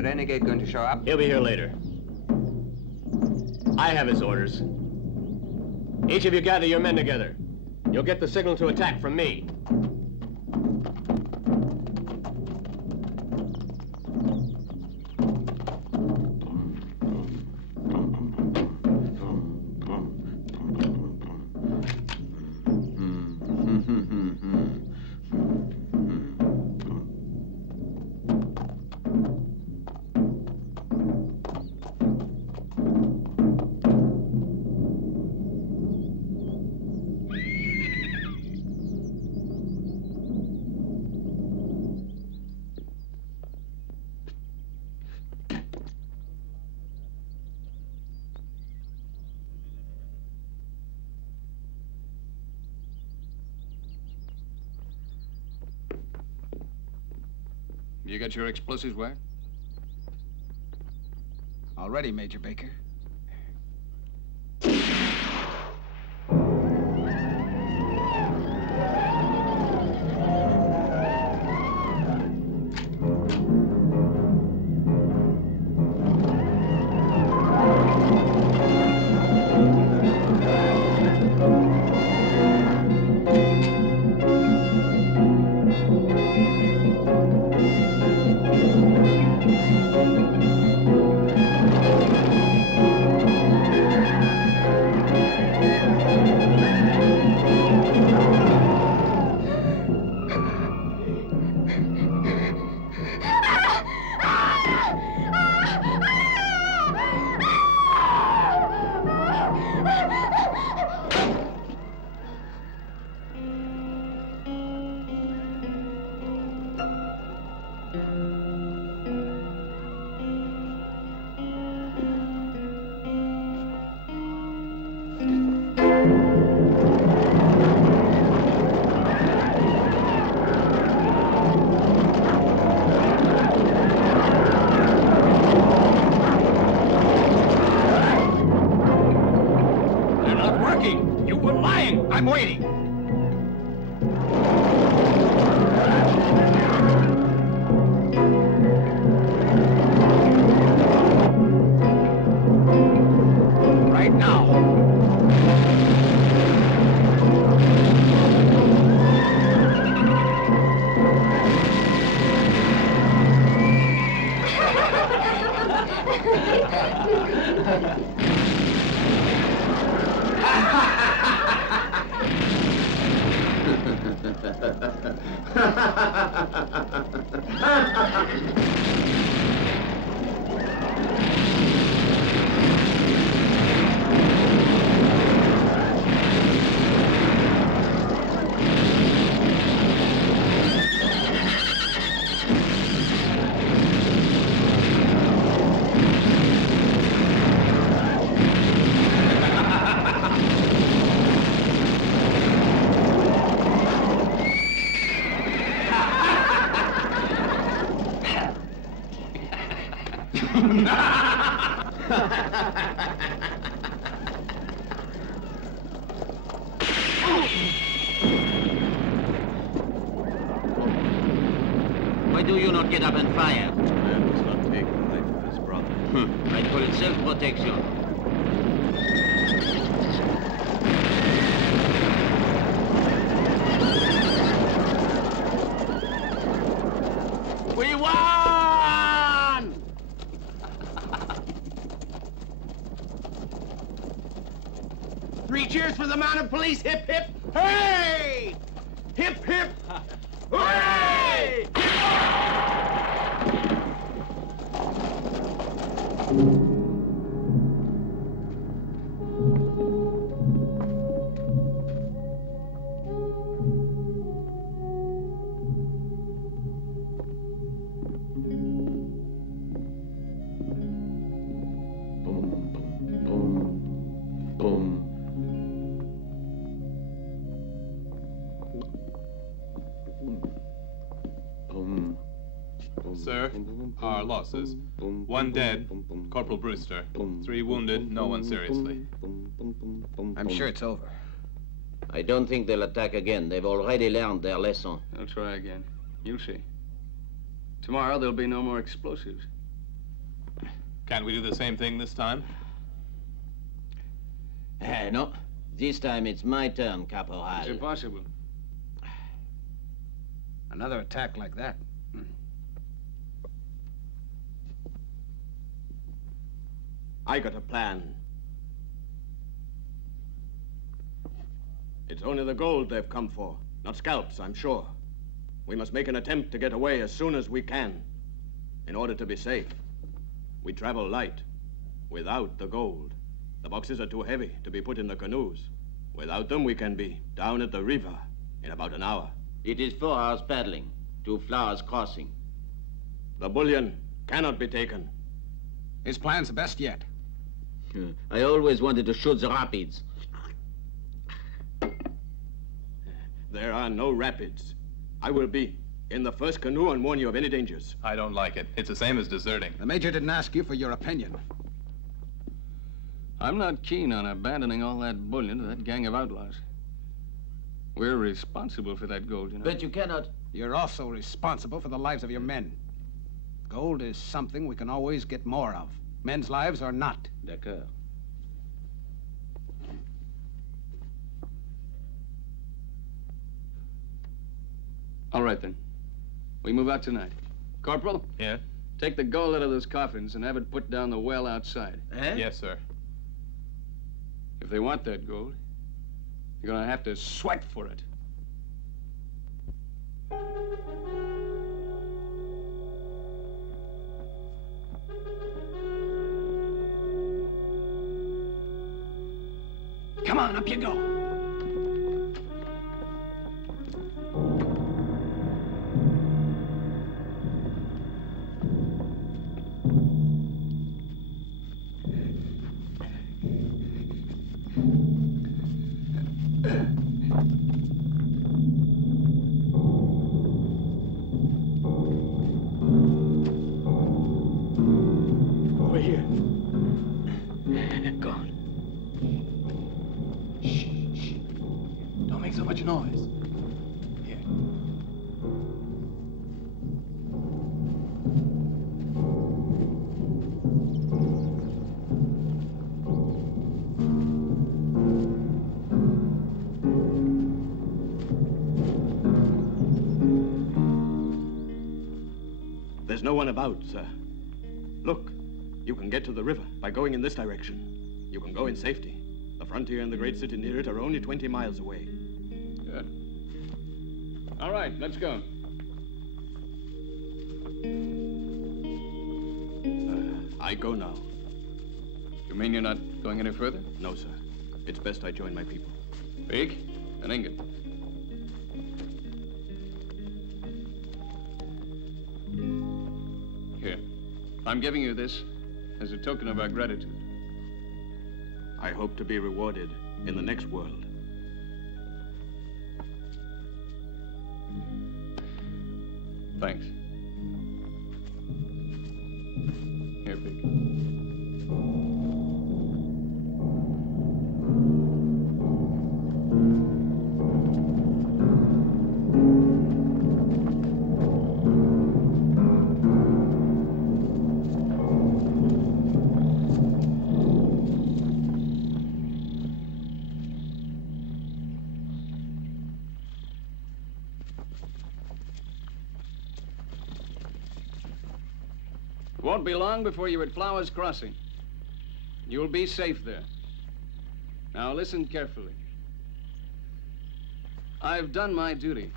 Renegade going to show up? He'll be here later. I have his orders. Each of you gather your men together. You'll get the signal to attack from me. You got your explosives where? All ready, Major Baker. I'm waiting. Right now. Why do you not get up and fire? Man does not take the life of his brother. I call it self-protection. We won! Three cheers for the mounted police. Hip, hip, hooray! Hip, hip, hooray! Sir, our losses. 1 dead, Corporal Brewster. 3 wounded, no one seriously. I'm sure it's over. I don't think they'll attack again. They've already learned their lesson. They'll try again. You'll see. Tomorrow there'll be no more explosives. Can't we do the same thing this time? No. This time it's my turn, Caporal. It's impossible. Another attack like that. I got a plan. It's only the gold they've come for, not scalps, I'm sure. We must make an attempt to get away as soon as we can, in order to be safe. We travel light, without the gold. The boxes are too heavy to be put in the canoes. Without them, we can be down at the river in about an hour. It is 4 hours paddling, 2 flowers crossing. The bullion cannot be taken. His plan's the best yet. I always wanted to shoot the rapids. There are no rapids. I will be in the first canoe and warn you of any dangers. I don't like it. It's the same as deserting. The Major didn't ask you for your opinion. I'm not keen on abandoning all that bullion to that gang of outlaws. We're responsible for that gold, you know. But you cannot... You're also responsible for the lives of your men. Gold is something we can always get more of. Men's lives are not. D'accord. All right, then. We move out tonight. Corporal? Yeah? Take the gold out of those coffins and have it put down the well outside. Yes, sir. If they want that gold, you're gonna have to sweat for it. Come on, up you go. Over here. Go on. make so much noise? Here. There's no one about, sir. Look, you can get to the river by going in this direction. You can go in safety. The frontier and the great city near it are only 20 miles away. Good. All right, let's go. I go now. You mean you're not going any further? No, sir. It's best I join my people. Big and ingot. Here. I'm giving you this as a token of our gratitude. I hope to be rewarded in the next world. Thanks. Here, Big. It won't be long before you're at Flowers Crossing. You'll be safe there. Now listen carefully. I've done my duty.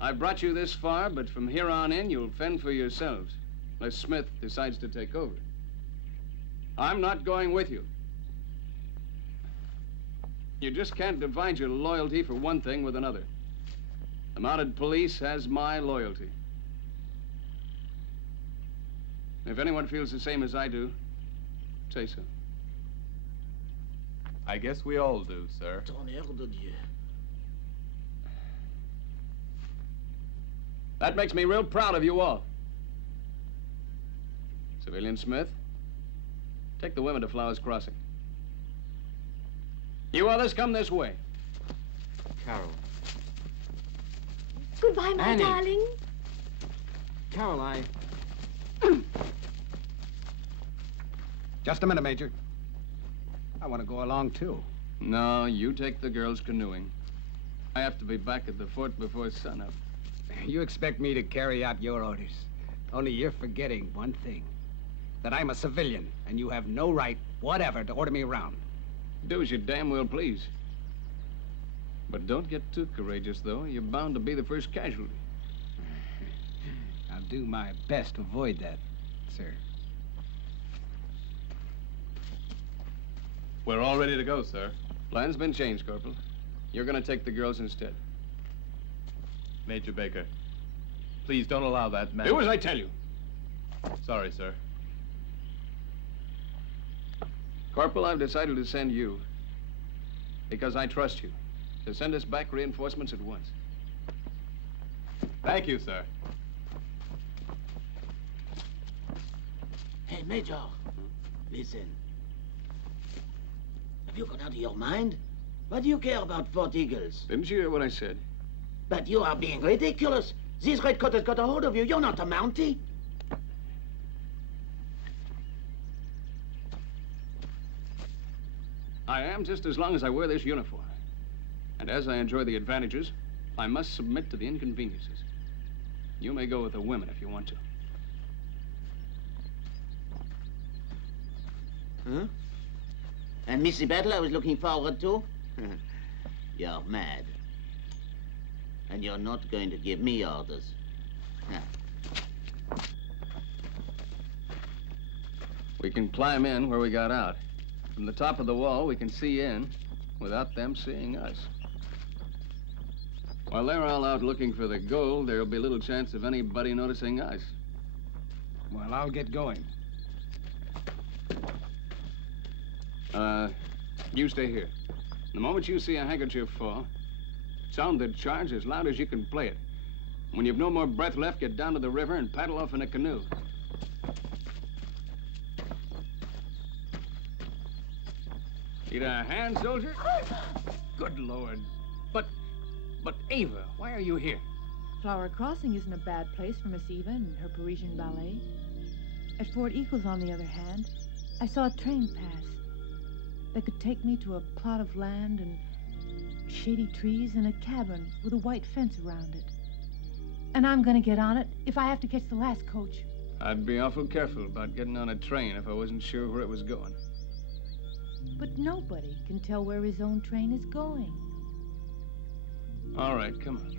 I've brought you this far, but from here on in, you'll fend for yourselves, unless Smith decides to take over. I'm not going with you. You just can't divide your loyalty for one thing with another. The mounted police has my loyalty. If anyone feels the same as I do, say so. I guess we all do, sir. Tonnerre de Dieu. That makes me real proud of you all. Civilian Smith, take the women to Flowers Crossing. You others, come this way. Carol. Goodbye, my Annie. darling. Carol, Just a minute, Major. I want to go along, too. No, you take the girls canoeing. I have to be back at the fort before sunup. You expect me to carry out your orders. Only you're forgetting one thing. That I'm a civilian, and you have no right, whatever, to order me around. Do as you damn well please. But don't get too courageous, though. You're bound to be the first casualty. I'll do my best to avoid that, sir. We're all ready to go, sir. Plan's been changed, Corporal. You're gonna take the girls instead. Major Baker, please don't allow that man... Do as I tell you. Sorry, sir. Corporal, I've decided to send you, because I trust you, to send us back reinforcements at once. Thank you, sir. Hey, Major. Listen. Have you gone out of your mind? What do you care about Fort Eagles? Didn't you hear what I said? But you are being ridiculous. This redcoat got a hold of you. You're not a mountie. I am just as long as I wear this uniform. And as I enjoy the advantages, I must submit to the inconveniences. You may go with the women if you want to. Huh? And Missy Battle I was looking forward to? You're mad. And you're not going to give me orders. We can climb in where we got out. From the top of the wall, we can see in without them seeing us. While they're all out looking for the gold, there'll be little chance of anybody noticing us. Well, I'll get going. You stay here. The moment you see a handkerchief fall, sound the charge as loud as you can play it. When you've no more breath left, get down to the river and paddle off in a canoe. Need a hand, soldier? Good Lord. But Ava, why are you here? Flower Crossing isn't a bad place for Miss Eva and her Parisian ballet. At Fort Eagles, on the other hand, I saw a train pass that could take me to a plot of land and shady trees and a cabin with a white fence around it. And I'm going to get on it if I have to catch the last coach. I'd be awful careful about getting on a train if I wasn't sure where it was going. But nobody can tell where his own train is going. All right, come on.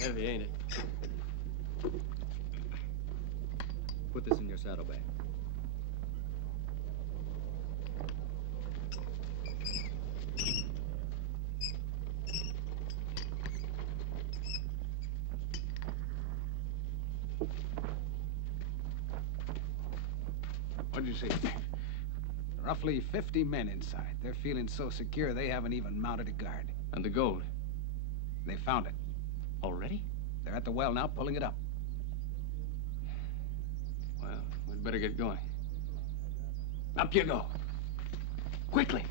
Heavy, ain't it? Put this in your saddlebag. What'd you say? Roughly 50 men inside. They're feeling so secure they haven't even mounted a guard. And the gold? They found it. Already? They're at the well now, pulling it up. Well, we'd better get going. Up you go. Quickly.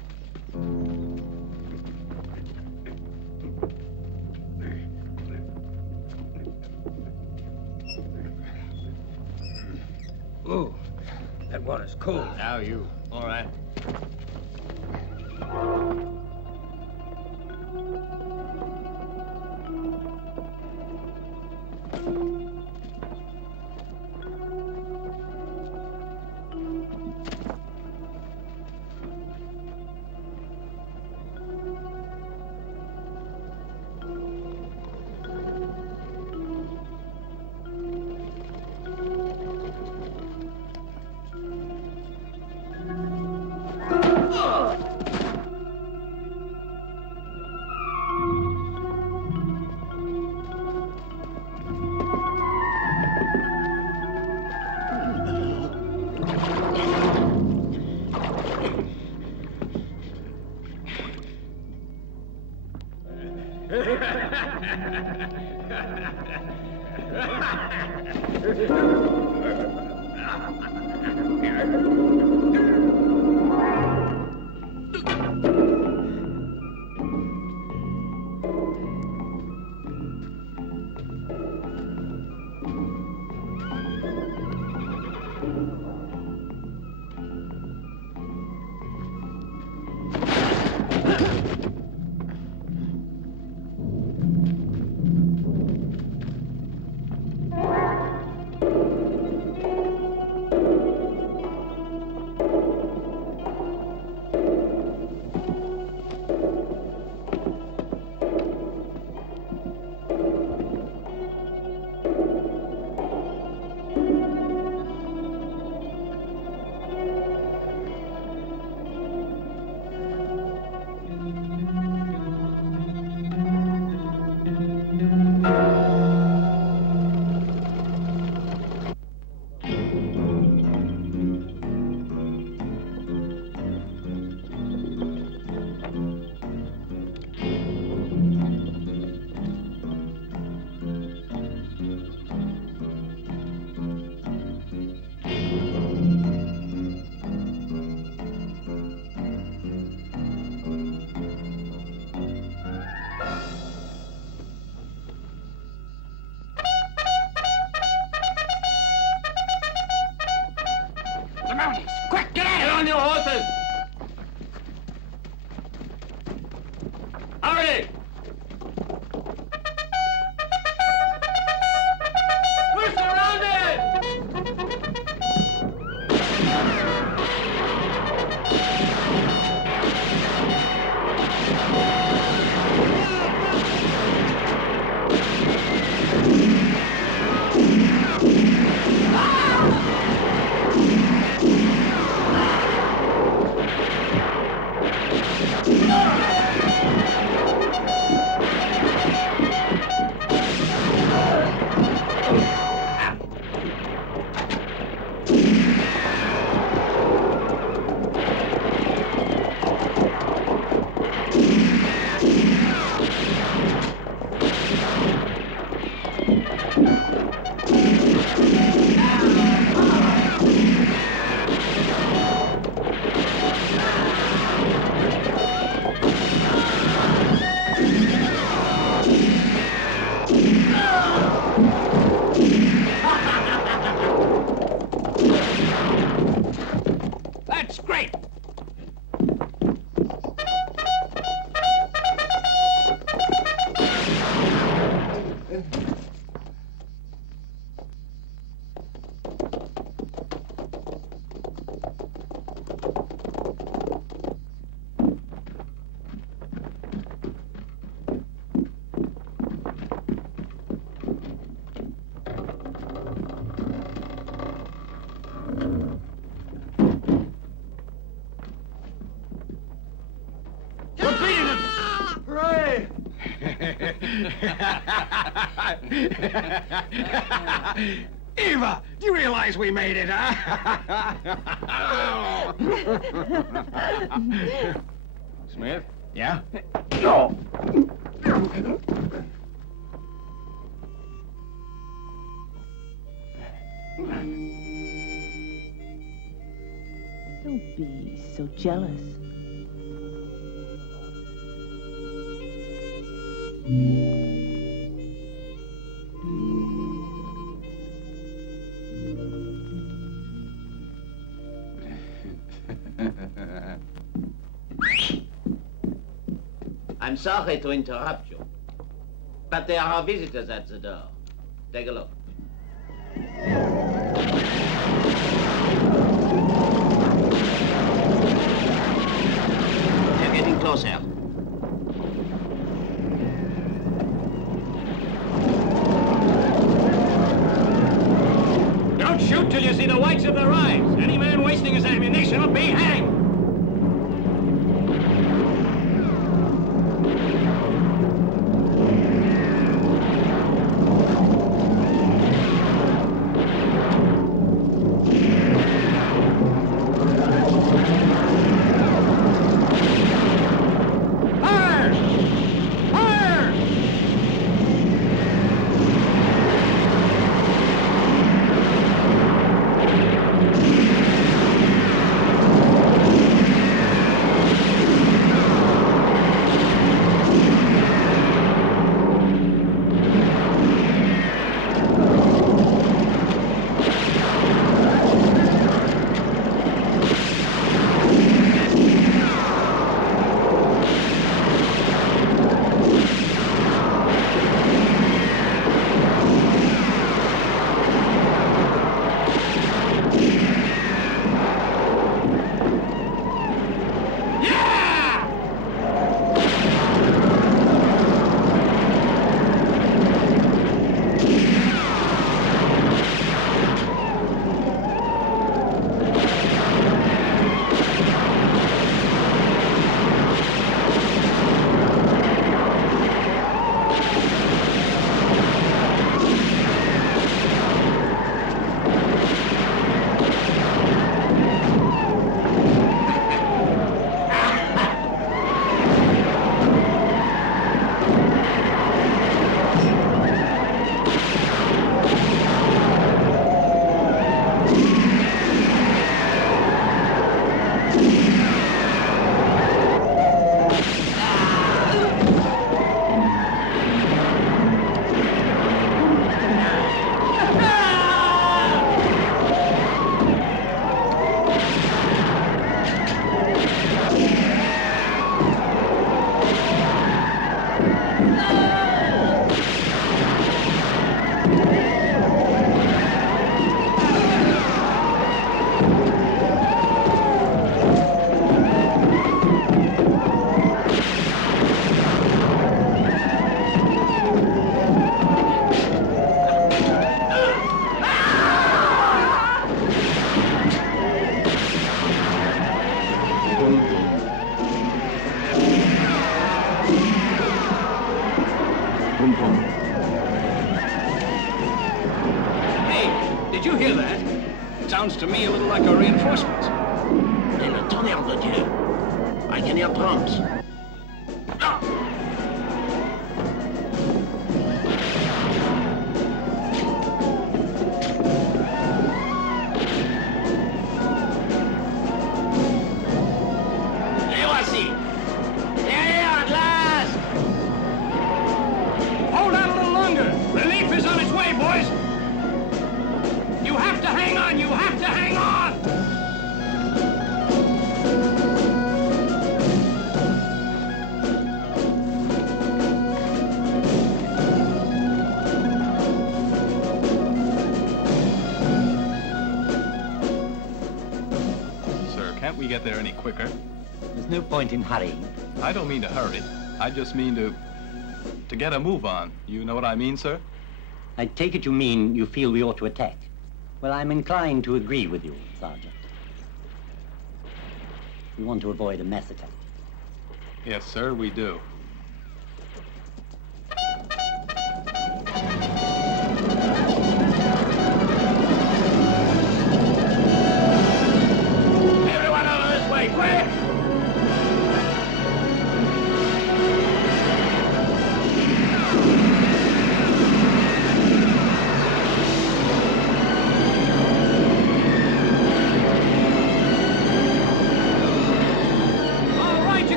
Ooh, that water's cold. Now you. All right. Eva, do you realize we made it, huh? Smith? Yeah? No. Don't be so jealous. I'm sorry to interrupt you, but there are visitors at the door. Take a look. They're getting closer. Don't shoot till you see the whites of their eyes. Any man wasting his ammunition will be hanged. Hey, did you hear that? Sounds to me a little like a reinforcement. Et le tonnerre de Dieu! I can hear drums. Hold out a little longer. Relief is on its way, boys. You have to hang on. You have to hang on. Sir, can't we get there any quicker? There's no point in hurrying. I don't mean to hurry. I just mean to get a move on. You know what I mean, sir? I take it you mean you feel we ought to attack. Well, I'm inclined to agree with you, Sergeant. We want to avoid a massacre. Yes, sir, we do.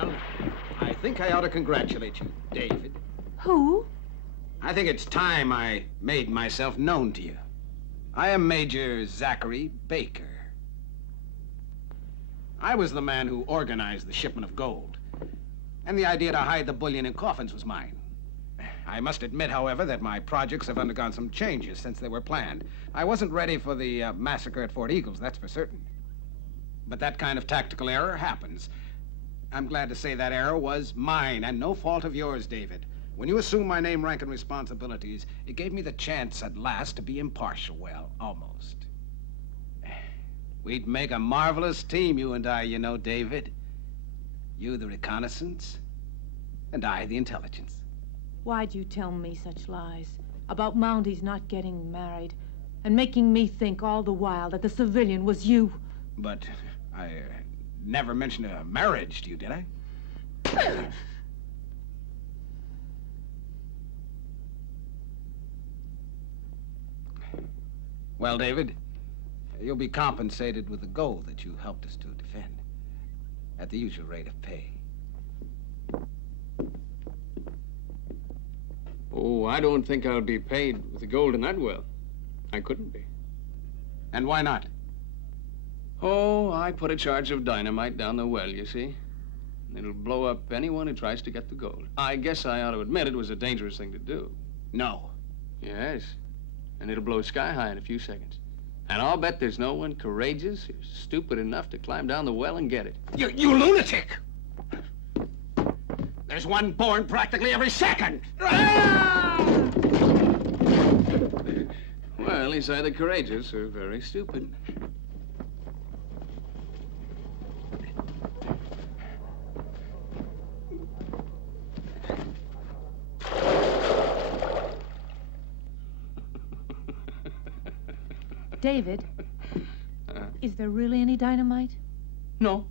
Well, I think I ought to congratulate you, David. Who? I think it's time I made myself known to you. I am Major Zachary Baker. I was the man who organized the shipment of gold. And the idea to hide the bullion in coffins was mine. I must admit, however, that my projects have undergone some changes since they were planned. I wasn't ready for the massacre at Fort Eagles, that's for certain. But that kind of tactical error happens. I'm glad to say that error was mine, and no fault of yours, David. When you assumed my name, rank, and responsibilities, it gave me the chance at last to be impartial. Well, almost. We'd make a marvelous team, you and I, you know, David. You the reconnaissance, and I the intelligence. Why'd you tell me such lies about Mounties not getting married and making me think all the while that the civilian was you? But I never mentioned a marriage to you, did I? Well, David, you'll be compensated with the gold that you helped us to defend at the usual rate of pay. Oh, I don't think I'll be paid with the gold in that well. I couldn't be. And why not? Oh, I put a charge of dynamite down the well, you see. It'll blow up anyone who tries to get the gold. I guess I ought to admit it was a dangerous thing to do. No. Yes. And it'll blow sky high in a few seconds. And I'll bet there's no one courageous or stupid enough to climb down the well and get it. You lunatic! There's one born practically every second! Well, he's either courageous or very stupid. David, is there really any dynamite? No.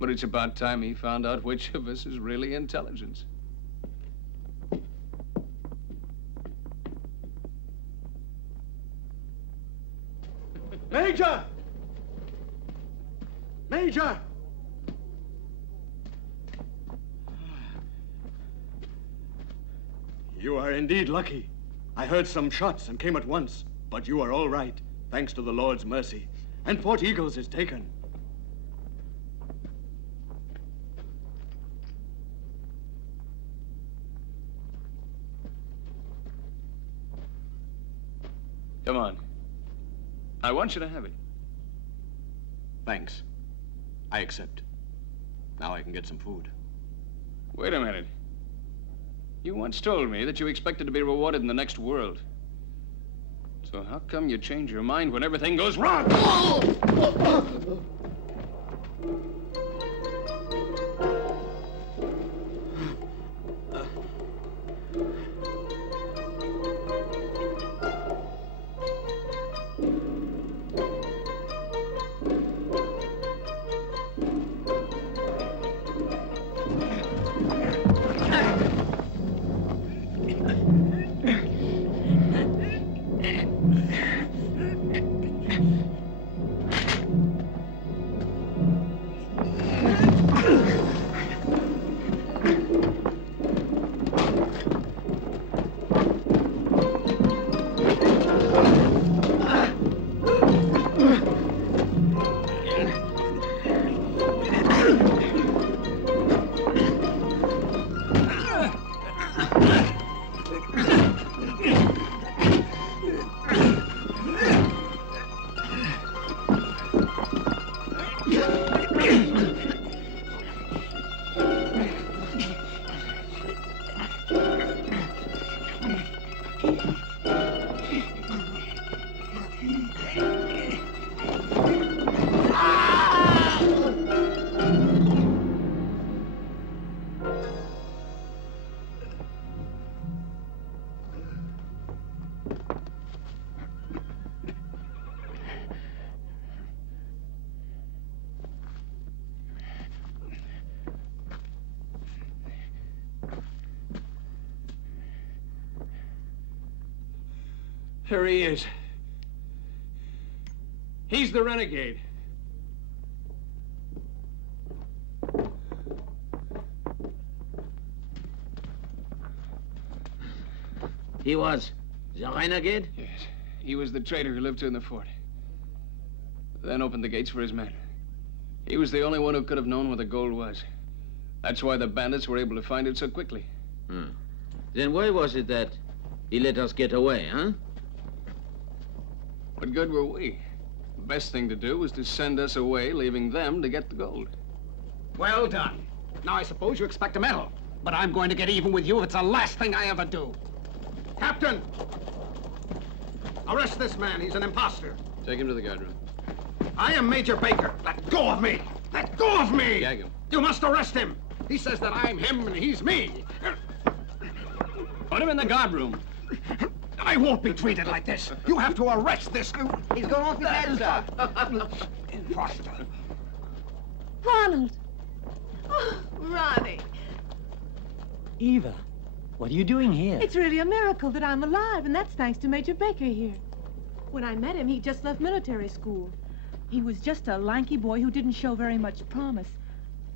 But it's about time he found out which of us is really intelligence. Major! Major! You are indeed lucky. I heard some shots and came at once, but you are all right, thanks to the Lord's mercy. And Fort Eagles is taken. Come on. I want you to have it. Thanks. I accept. Now I can get some food. Wait a minute. You once told me that you expected to be rewarded in the next world. So how come you change your mind when everything goes wrong? There he is. He's the renegade. He was the renegade? Yes. He was the traitor who lived in the fort. Then opened the gates for his men. He was the only one who could have known where the gold was. That's why the bandits were able to find it so quickly. Then why was it that he let us get away, huh? What good were we? The best thing to do was to send us away, leaving them to get the gold. Well done. Now I suppose you expect a medal. But I'm going to get even with you if it's the last thing I ever do. Captain! Arrest this man. He's an imposter. Take him to the guardroom. I am Major Baker. Let go of me! Let go of me! Gag him. You must arrest him. He says that I'm him and he's me. Put him in the guardroom. I won't be treated like this. You have to arrest this. He's going off his head, sir. Imposter. Ronald! Oh, Ronnie. Eva, what are you doing here? It's really a miracle that I'm alive, and that's thanks to Major Baker here. When I met him, he'd just left military school. He was just a lanky boy who didn't show very much promise.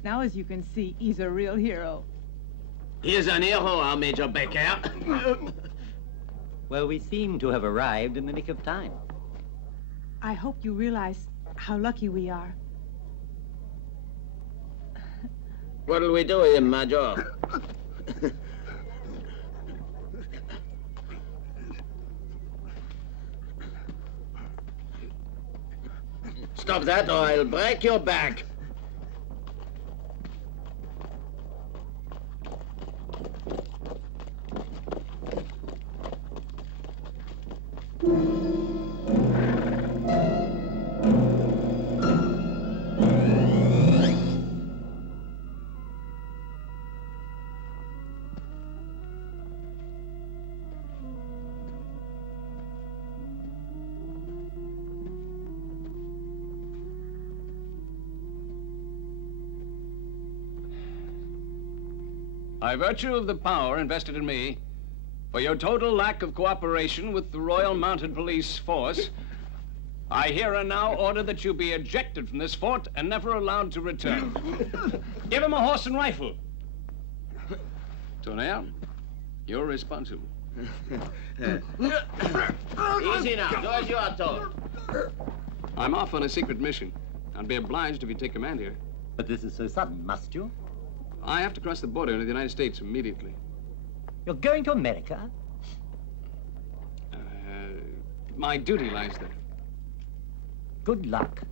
Now, as you can see, he's a real hero. He's an hero, our Major Baker. Well, we seem to have arrived in the nick of time. I hope you realize how lucky we are. What'll we do with him, Major? Stop that or I'll break your back. By virtue of the power invested in me, for your total lack of cooperation with the Royal Mounted Police Force, I here and now order that you be ejected from this fort and never allowed to return. Give him a horse and rifle. Nell, you're responsible. Easy now. Do as you are told. I'm off on a secret mission. I'd be obliged if you take command here. But this is so sudden, must you? I have to cross the border into the United States immediately. You're going to America? My duty lies there. Good luck.